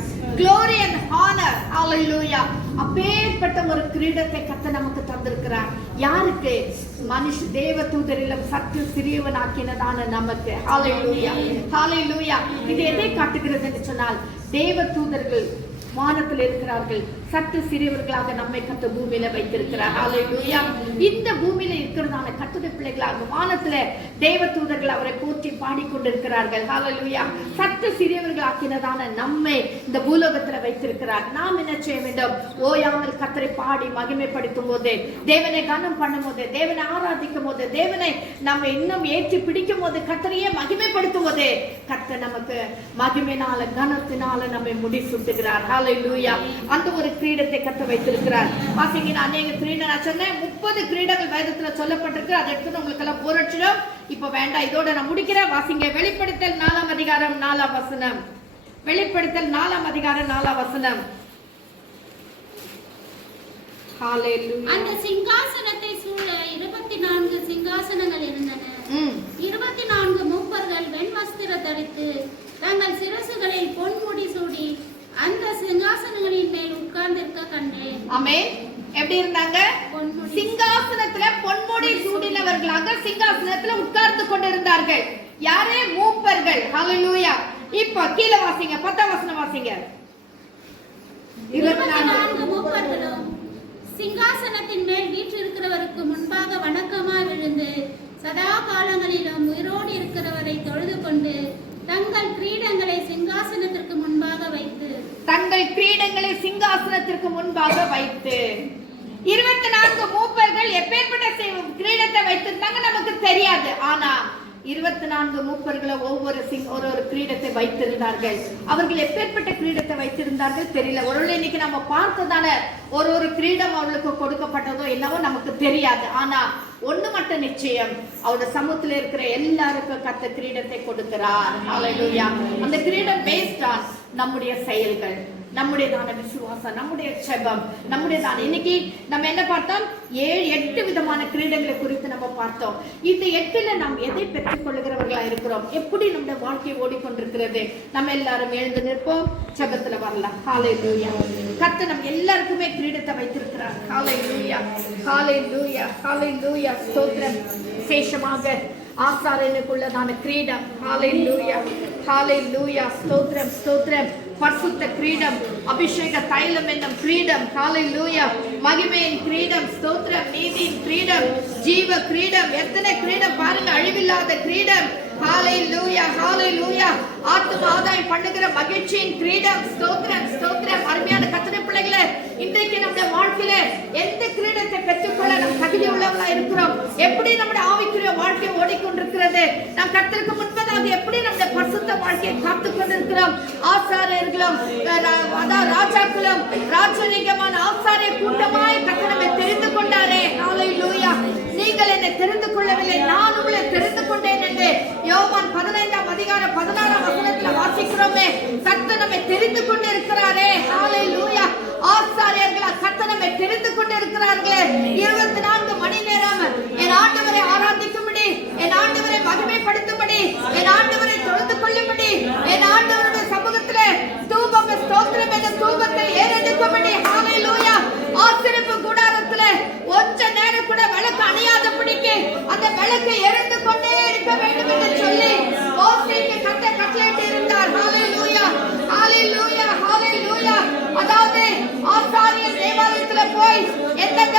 glory and honor. hallelujah. அப்பேற்பட்ட ஒரு கிரீடத்தை கர்த்தர் நமக்கு தந்திருக்கிறார். யாருக்கு? மனுஷ தேவ தூதரிலும் சற்று சிறியவனாக்கினதான நமக்கு. hallelujah. hallelujah. இது எதை காட்டுகிறது என்று சொன்னால், தேவ தூதர்கள் வானத்தில் இருக்கிறார்கள், சற்று சிறியவர்களாக நம்மை கர்த்தர் பூமியில வைத்திருக்கிறார். ஹalleluya. இந்த பூமியில இருக்கிறதான கர்த்தருடைய பிள்ளைகளாக வானத்துல தேவ தூதர்கள் அவரை போற்றி பாடிக்கொண்டிருக்கிறார்கள். ஹalleluya. சற்று சிறியவர்களாக்கினதான நம்மை இந்த பூலோகத்துல வைத்திருக்கிறார். நாம் என்ன செய்ய வேண்டும்? ஓயாமல் கர்த்தரை பாடி மகிமைப்படுத்தும் போது, தேவனை கனம் பண்ணும் போது, தேவனை ஆராதிக்கும் போது, தேவனை நம்ம இன்னும் ஏற்றி பிடிக்கும் போது, கர்த்தரையே மகிமைப்படுத்தும் போது, கர்த்தர் நமக்கு மகிமையினால கனத்தினால நம்மை முடிசூட்டுகிறார். ஹalleluya. அந்த ஒரு கிரீடத்தை கர்த்தர் வைத்திருக்கிறார். வாசிங்க, நான் அநேக கிரீடம் நான் சொன்னேன், 30 கிரீடங்கள் வேதத்துல சொல்லப்பட்டிருக்கு. அதை எடுத்து உங்களுக்கு எல்லாம் போரட்சிடும். இப்ப வேண்டாம், இதோட நான் முடிக்கிறேன். வாசிங்க, வெளிப்படுத்தல் 4ஆம் அதிகாரம் 4ஆம் வசனம். வெளிப்படுத்தல் 4ஆம் அதிகாரம் 4ஆம் வசனம். ஹalleluya. அந்த சிங்காசனத்தை சூழ 24 சிங்காசனங்கள் இருந்தன. 24 மூப்பர்கள் வெண்வஸ்திரம் தரித்து தங்கள் சிரசுகளில் பொன்முடி சூடி அந்த சிங்காசனங்களின் மேல் உட்கார்ந்திருக்க கண்டேன். ஆமென். எப்படி இருந்தாங்க? சிங்காசனத்துல பொன்முடி சூடினவர்களாக சிங்காசனத்துல உட்கார்ந்து கொண்டிருந்தார்கள். யாரே? மூப்பர்கள். ஹalleluya. இப்ப கீழே வாசிங்க, 10ஆம் வசனம் வாசிங்க. 24 மூப்பர்களும் சிங்காசனத்தின் மேல் வீற்றிருக்கிறவருக்கு முன்பாக வணக்கமாய் விழுந்து சதா காலங்களிலும் உயிரோடு இருக்கிறவரை தொழுது கொண்டு தங்கள் கிரீடங்களை சிங்காசனத்திற்கு முன்பாக வைத்து 24 மூப்பர்கள் எப்பேற்பட்ட கிரீடத்தை வைத்திருந்தாங்க நமக்கு தெரியாது. ஆனா 24 மூப்பர்களை ஒவ்வொரு கிரீடத்தை வைத்திருந்தார்கள். அவர்கள் எப்பேற்பட்ட கிரீடத்தை வைத்திருந்தார்கள் தெரியல. ஒருவேளை இன்னைக்கு நம்ம பார்த்ததான ஒரு கிரீடம் அவர்களுக்கு கொடுக்கப்பட்டதோ என்னவோ நமக்கு தெரியாது. ஆனா ஒண்ணு மட்டும் நிச்சயம், அவருடைய சமூகத்தில் இருக்கிற எல்லாருக்கும் கர்த்தர் கிரீடத்தை கொடுக்கிறார். ஹalleluya. அந்த கிரீடம் பேஸ்ட் ஆன் நம்முடைய செயல்கள், நம்முடையதான விசுவாசம், நம்முடைய ஜெபம், நம்முடையதான இன்னைக்கு நம்ம என்ன பார்த்தோம்? 7-8 விதமான கிரீடங்களை குறித்து நம்ம பார்த்தோம். இந்த 8ல நாம் எதை பெற்றுக் கொள்ளுகிறவர்களா இருக்கிறோம்? எப்படி நம்முடைய வாழ்க்கை ஓடிக்கொண்டிருக்கிறது? நம்ம எல்லாரும் எழுந்து நிற்போம், ஜெபத்துல வரலாம். ஹalleluya. கர்த்தர் நம்ம எல்லாருக்குமே கிரீடத்தை வைத்திருக்கிறார். ஹalleluya. ஹalleluya. ஹalleluya. ஸ்தோத்திரம். விசேஷமாக ஆசாரியனுக்குள்ளதான கிரீடம். ஹalleluya. ஹalleluya. ஸ்தோத்திரம். ஸ்தோத்திரம். பரிசுத்த கிரீடம், அபிஷேக தைலம் என்னும் கிரீடம். ஹalleluya. மகிமையின் கிரீடம். ஸ்தோத்திரம். நீதியின் கிரீடம், ஜீவ கிரீடம். எத்தனை கிரீடம் பாருங்க, அழிவில்லாத கிரீடம். ஹalleluya. ஹalleluya. ஆத்தும ஆதாயம் பண்ணுகிற மகிழ்ச்சியின் கிரீடம். ஸ்தோத்திரம். ஸ்தோத்திரம். அருமையான கர்த்தருடைய பிள்ளைகளே, இன்றைக்கு நம்முடைய வாழ்க்கையில எந்த கிரீடத்தை பெற்றுக்கொள்ள நாம் தகுதி உள்ளவர்களா இருக்கிறோம்? எப்படி நம்முடைய ஆவிக்குரிய வாழ்க்கை ஓடிக்கொண்டிருக்கிறது? நாம் கர்த்தருக்கு முன்பதாக எப்படி நம்முடைய பரிசுத்த வாழ்க்கையை காத்துக் கொண்டிருக்கிறோம்? ஆசாரியர்களும் ராஜாக்களும் ராஜரீகமான ஆசாரிய கூட்டமாய் கர்த்தர் நம்மை தெரிந்து கொண்டாரே. ஹalleluya. நீங்கள் என்னை தெரிந்து கொள்ளவில்லை, நான் உங்களை தெரிந்து கொண்டேன் என்று யோவான் 15ஆம் அதிகாரம் 16ஆம் வசனத்துல வாசிக்கிறோமே. கர்த்தர் நம்மை தெரிந்து கொண்டு இருக்கிறாரே. ஹalleluya. ஆசாரியர்களா கர்த்தர் நம்மை தெரிந்து கொண்டு இருக்கிறார்களே. 24 மணி நேரம் என் ஆண்டவரை ஆராதிக்கும்படி, என் ஆண்டவரை மகிமைப்படுத்தும்படி, என் ஆண்டவரை தொழுது கொள்ளும்படி, என் ஆண்டவருடைய சமூகத்திலே தூபம் ஸ்தோத்திரம் என்ற தூபத்தை ஏறெடுக்கும்படி. ஹalleluya. ஆசரிப்பு கூடாரத்திலே கொஞ்ச நேரம் கூட விளக்கு அணையாதபடிக்கு அந்த விளக்கை எரிந்து கொண்டே இருக்க வேண்டும் என்று சொல்லி மோசேக்கு கர்த்தர் கட்டளையிட்டு இருந்தார். ஹalleluya. ஹalleluya. ஹalleluya. அதாவது ஆசாரியர் தேவாலயத்துல போய் எந்தெந்த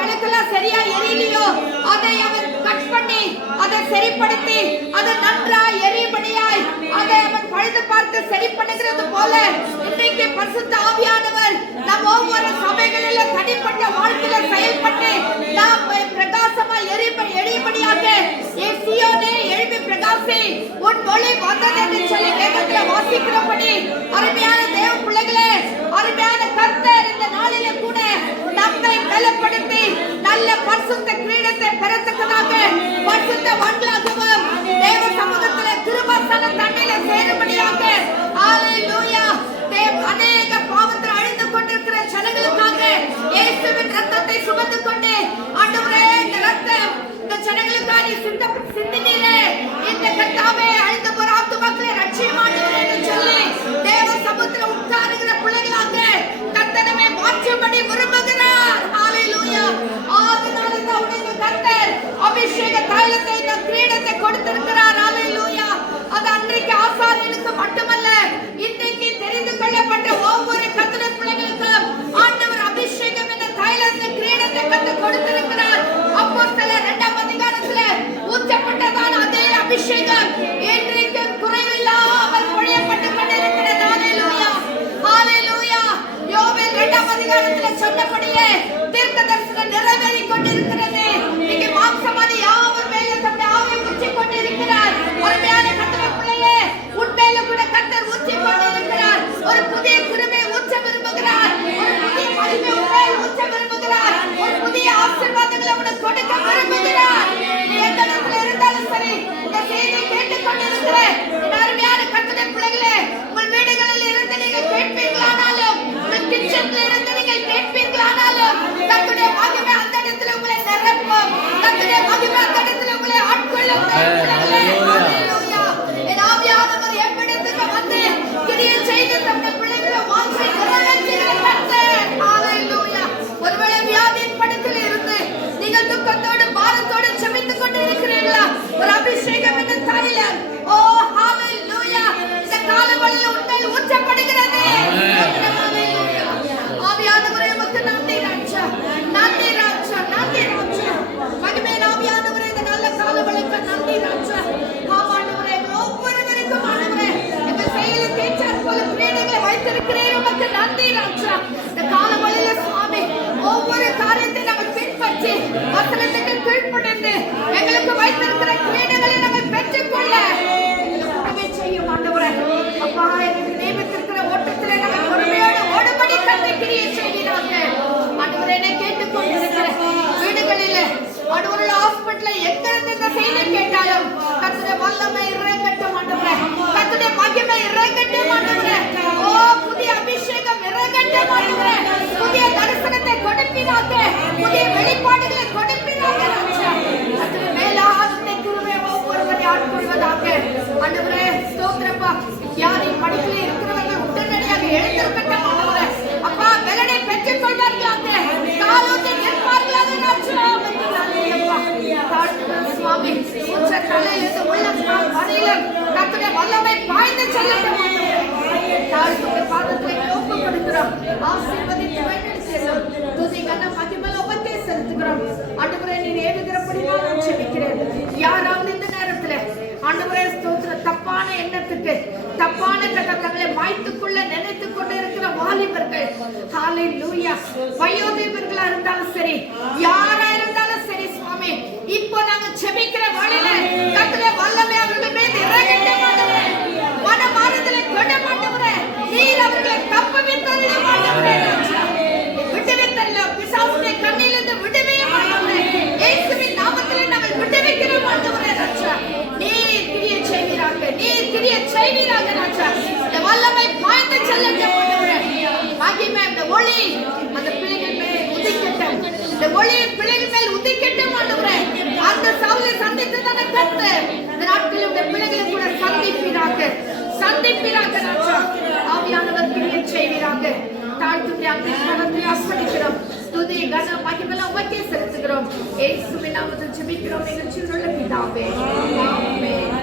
விளக்குல சரியா எரியலையோ அதை அவன் கட் பண்ணி, அதை சரிப்படுத்தி, அதை நன்றாய் எரியும்படியாய் அதை அவன் பழுது பார்த்து சரி பண்ணுகிறது போல இன்றைக்கு பரிசுத்த ஆவியானவர் நம் ஒவ்வொரு சபைகளில தனிப்பட்ட வாழ்க்கையில செயல்பட்டு நாம் பிரகாசமா எரியும்படியாக சீயோனே எழும்பி பிரகாசி, உன் ஒளி வந்தது என்று சொல்லி வேதத்துல வாசிக்கிறபடி அருமையான தேவ பிள்ளைகளே, அருமையான கர்த்தர் இந்த நாளிலே கூட நம்மை பலப்படுத்தி நல்ல பரிசுத்த கிரீடத்தை பெறத்தக்கதாக பரிசுத்தவான்களாகவும் தேவ சமூகத்திலே கிருபாசன தண்டையில சேரும்படியாக. ஹalleluya. அநேக பாவத்தில் அழிந்து கொண்டிருக்கிற ஜனங்களுக்காக இயேசுவின் ரத்தத்தை சுமந்து கொண்டு ஆண்டவரே, இந்த ரத்தம் இந்த ஜனங்களுக்காக சிந்தினீரே, இந்த கர்த்தாவே அழிந்து போற ஆத்துமாக்களை ரட்சியமா மாற்றும்படி விரும்புகிறார். ஹalleluya. அதனால தான் உனக்கு கர்த்தர் அபிஷேக தைலத்தை இந்த கிரீடத்தை கொடுத்திருக்கிறார். ஹalleluya. அது அன்றைக்கு ஆசாரியனுக்கு மட்டுமல்ல, இன்றைக்கு தெரிந்து கொள்ளப்பட்ட ஒவ்வொரு கர்த்தருடைய பிள்ளைகளுக்கும் ஆண்டவர் அபிஷேகம் என்ற தைலத்தை கிரீடத்தை கர்த்தர் கொடுத்திருக்கிறார். அப்போஸ்தலர் 2ஆம் அதிகாரத்திலே ஊற்றப்பட்டதான அதே அபிஷேகம் இன்றைக்கு குறைவில்லாமல் பொழியப்பட்டு கொண்டிருக்கிறது. ஹalleluya. ஹalleluya. யோவேல் 2ஆம் அதிகாரத்திலே சொன்னபடியே தீர்க்கதரிசனம் நிறைவேறிக் கொண்டிருக்கிறது. இன்னைக்கு மாம்சமான யாவர் மேலே தம்முடைய ஆவியை ஊற்றிக் கொண்டிருக்கிறார். ஒருமையான கர்த்தருடைய பிள்ளையே, உன் மேல கூட கர்த்தர் ஊற்றிக் கொண்டிருக்கிறார். ஒரு புதிய கிருபையை ஊற்ற விரும்புகிறார். ஒரு புதிய மகிமை உன் மேல் ஊற்ற விரும்புகிறார். ஒரு புதிய ஆசீர்வாதங்களை உனக்கு கொடுக்க விரும்புகிறார். நீ எந்த இடத்துல இருந்தாலும் சரி, இந்த செய்தியை கேட்டுக் கொண்டிருக்கிற என் அருமையான கர்த்தருடைய பிள்ளைகளே, உங்கள் வீடுகளில் இருந்து நீங்கள் கேட்பீர்களானாலும், உங்கள் கிச்சன்ல இருந்து நீங்கள் கேட்பீர்களானாலும், கர்த்தருடைய மகிமை அந்த இடத்துல உங்களை நிரப்பும். கர்த்தருடைய மகிமை அந்த இடத்துல உங்களை ஆட்கொள்ளும். ஹalleluya. என் ஆவியானவர் எவ்விடத்துக்கு வந்து கிரியை செய்து தம்முடைய பிள்ளைகளை வாஞ்சை நிறைவேற்றுகிற கர்த்தர். ஹalleluya. ஒருவேளை வியாதியின் படுக்கையில் இருந்து நீங்கள் துக்கத்தோடு பாரத்தோடு ஜெபித்துக் கொண்டு இருக்கிறீர்களா? ஒரு அபிஷேகம் என்ற தைலம், ஓ ஹalleluya, இந்த காலவெளியில் உன்மேல் ஊற்றப்படுகிறது. ஆவியானவரே, உமக்கு நன்றி ராஜா, நன்றி ராஜா, நன்றி ராஜா. மகிமையின் ஆவியானவரே, இந்த நல்ல காலவெளிக்கு நன்றி ராஜா. ஆமாண்டவரே, ஒவ்வொருவருக்கும் ஆண்டவரே, எங்கள் செயலுக்கு ஏற்றாற் போல கிரீடங்களை வைத்திருக்கிறீர். உமக்கு நன்றி ராஜா. இந்த காலவெளியில் சுவாமி, ஒவ்வொரு காரியத்தை நாங்கள் பின்பற்றி வசனத்துக்கு கீழ்ப்படிந்து எங்களுக்கு வைத்திருக்கிற கிரீடங்களை நாங்கள் பெற்றுக்கொள்ள உதவி செய்யும் ஆண்டவரே. அப்பா, எங்களுக்கு நியமித்திருக்கிற ஓட்டத்திலே நாங்கள் பொறுமையோடு ஓடும்படி கர்த்தர் கிரியை செய்கிறார்கள். ஆண்டவரே, என்னை கேட்டுக்கொண்டிருக்கிற வீடுகளிலே, ஆண்டவரே, ஹாஸ்பிட்டல்ல எங்கிருந்து இந்த செய்தி கேட்டாலும் கர்த்தருடைய வல்லமை இறங்கட்டும் ஆண்டவரே. கர்த்தருடைய மகிமை இறங்கட்டும் ஆண்டவரே. ஓ, புதிய அபிஷேகம் இறங்கட்டும் ஆண்டவரே. புதிய தரிசனத்தை கொடுப்பீராக, புதிய வெளிப்பாடுகளை கொடுப்பீராக ராஜா. கர்த்தருடைய மேலான கிருபை ஒவ்வொருவரை ஆட்கொள்வதாக. ஆண்டவரே, ஸ்தோத்திரப்பா. யாரை படுக்கையில் இருக்கிறவர்கள் உடனடியாக எழுந்திருக்கட்டும் ஆண்டவரே. அப்பா, பலனை பெற்றுக் கொள்வார்களாக, காலத்தை நிற்பார்களாக ராஜா. சுவாமி, உச்ச தலையிலிருந்து உள்ளம் வரையிலும் கர்த்தருடைய வல்லமை பாய்ந்து செல்லட்டும் ஆண்டவரே. தாழ்த்துடைய பாதத்தை ஒப்புக்கொடுக்கிறோம். ஆசீர்வதித்து வழிநடத்துகிறோம். துதி கன மகிமை உமக்கே செலுத்துகிறோம். ஆண்டவரே, நீர் ஏவுகிறபடி நான் ஜெபிக்கிறேன். யாராவது இந்த நேரத்துல ஆண்டவரே ஸ்தோத்திர தப்பான எண்ணத்துக்கு, தப்பான தங்களை மாய்த்துக்குள்ள நினைத்துக் கொண்டு இருக்கிற வாலிபர்கள், ஹalleluya, வயோதிபர்களா இருந்தாலும் சரி, யாரா இருந்தாலும் சரி சுவாமி, இப்போ நாங்க ஜெபிக்கிற வழியில கர்த்தருடைய வல்லமை அவர்கள் மீது இறங்கட்டும் ஆண்டவரே. மனமாறுதலை கொண்டு ஆண்டவரே, நீர் அவர்களை தப்புவித்தருள ஆண்டவரே ராஜா. விடுவித்தருள, பிசாசுடைய கண்ணிலிருந்து விடுவே ஆண்டவரே. இயேசுவின் நாமத்திலே நாங்கள் விடுவிக்கிறோம் ஆண்டவரே ராஜா. நீர் கிரியை செய்வீராக, நீர் கிரியை செய்வீராக ராஜா. இந்த வல்லமை பாய்ந்து செல்லட்டும் ஆண்டவரே. மகிமை, இந்த ஒளி அந்த பிள்ளைகள் மேல் உதிக்கட்டும். இந்த ஒளி பிள்ளைகள் மேல் உதிக்கட்டும் ஆண்டவரே. அந்த சவுலை சந்தித்ததான கர்த்தர் இந்த நாட்களில் உடைய பிள்ளைகளை கூட சந்திப்பீராக, சந்திப்பீராக ராஜா. ஆவியானவர் கிரியை செய்வீராக. தாழ்த்துடைய அங்கீகாரத்தை அர்ப்பணிக்கிறோம். துதி கன மகிமை உமக்கே செலுத்துகிறோம். இயேசுவின் நாமத்தில் ஜெபிக்கிறோம் எங்கள் ஜீவனுள்ள பிதாவே. ஆமென்.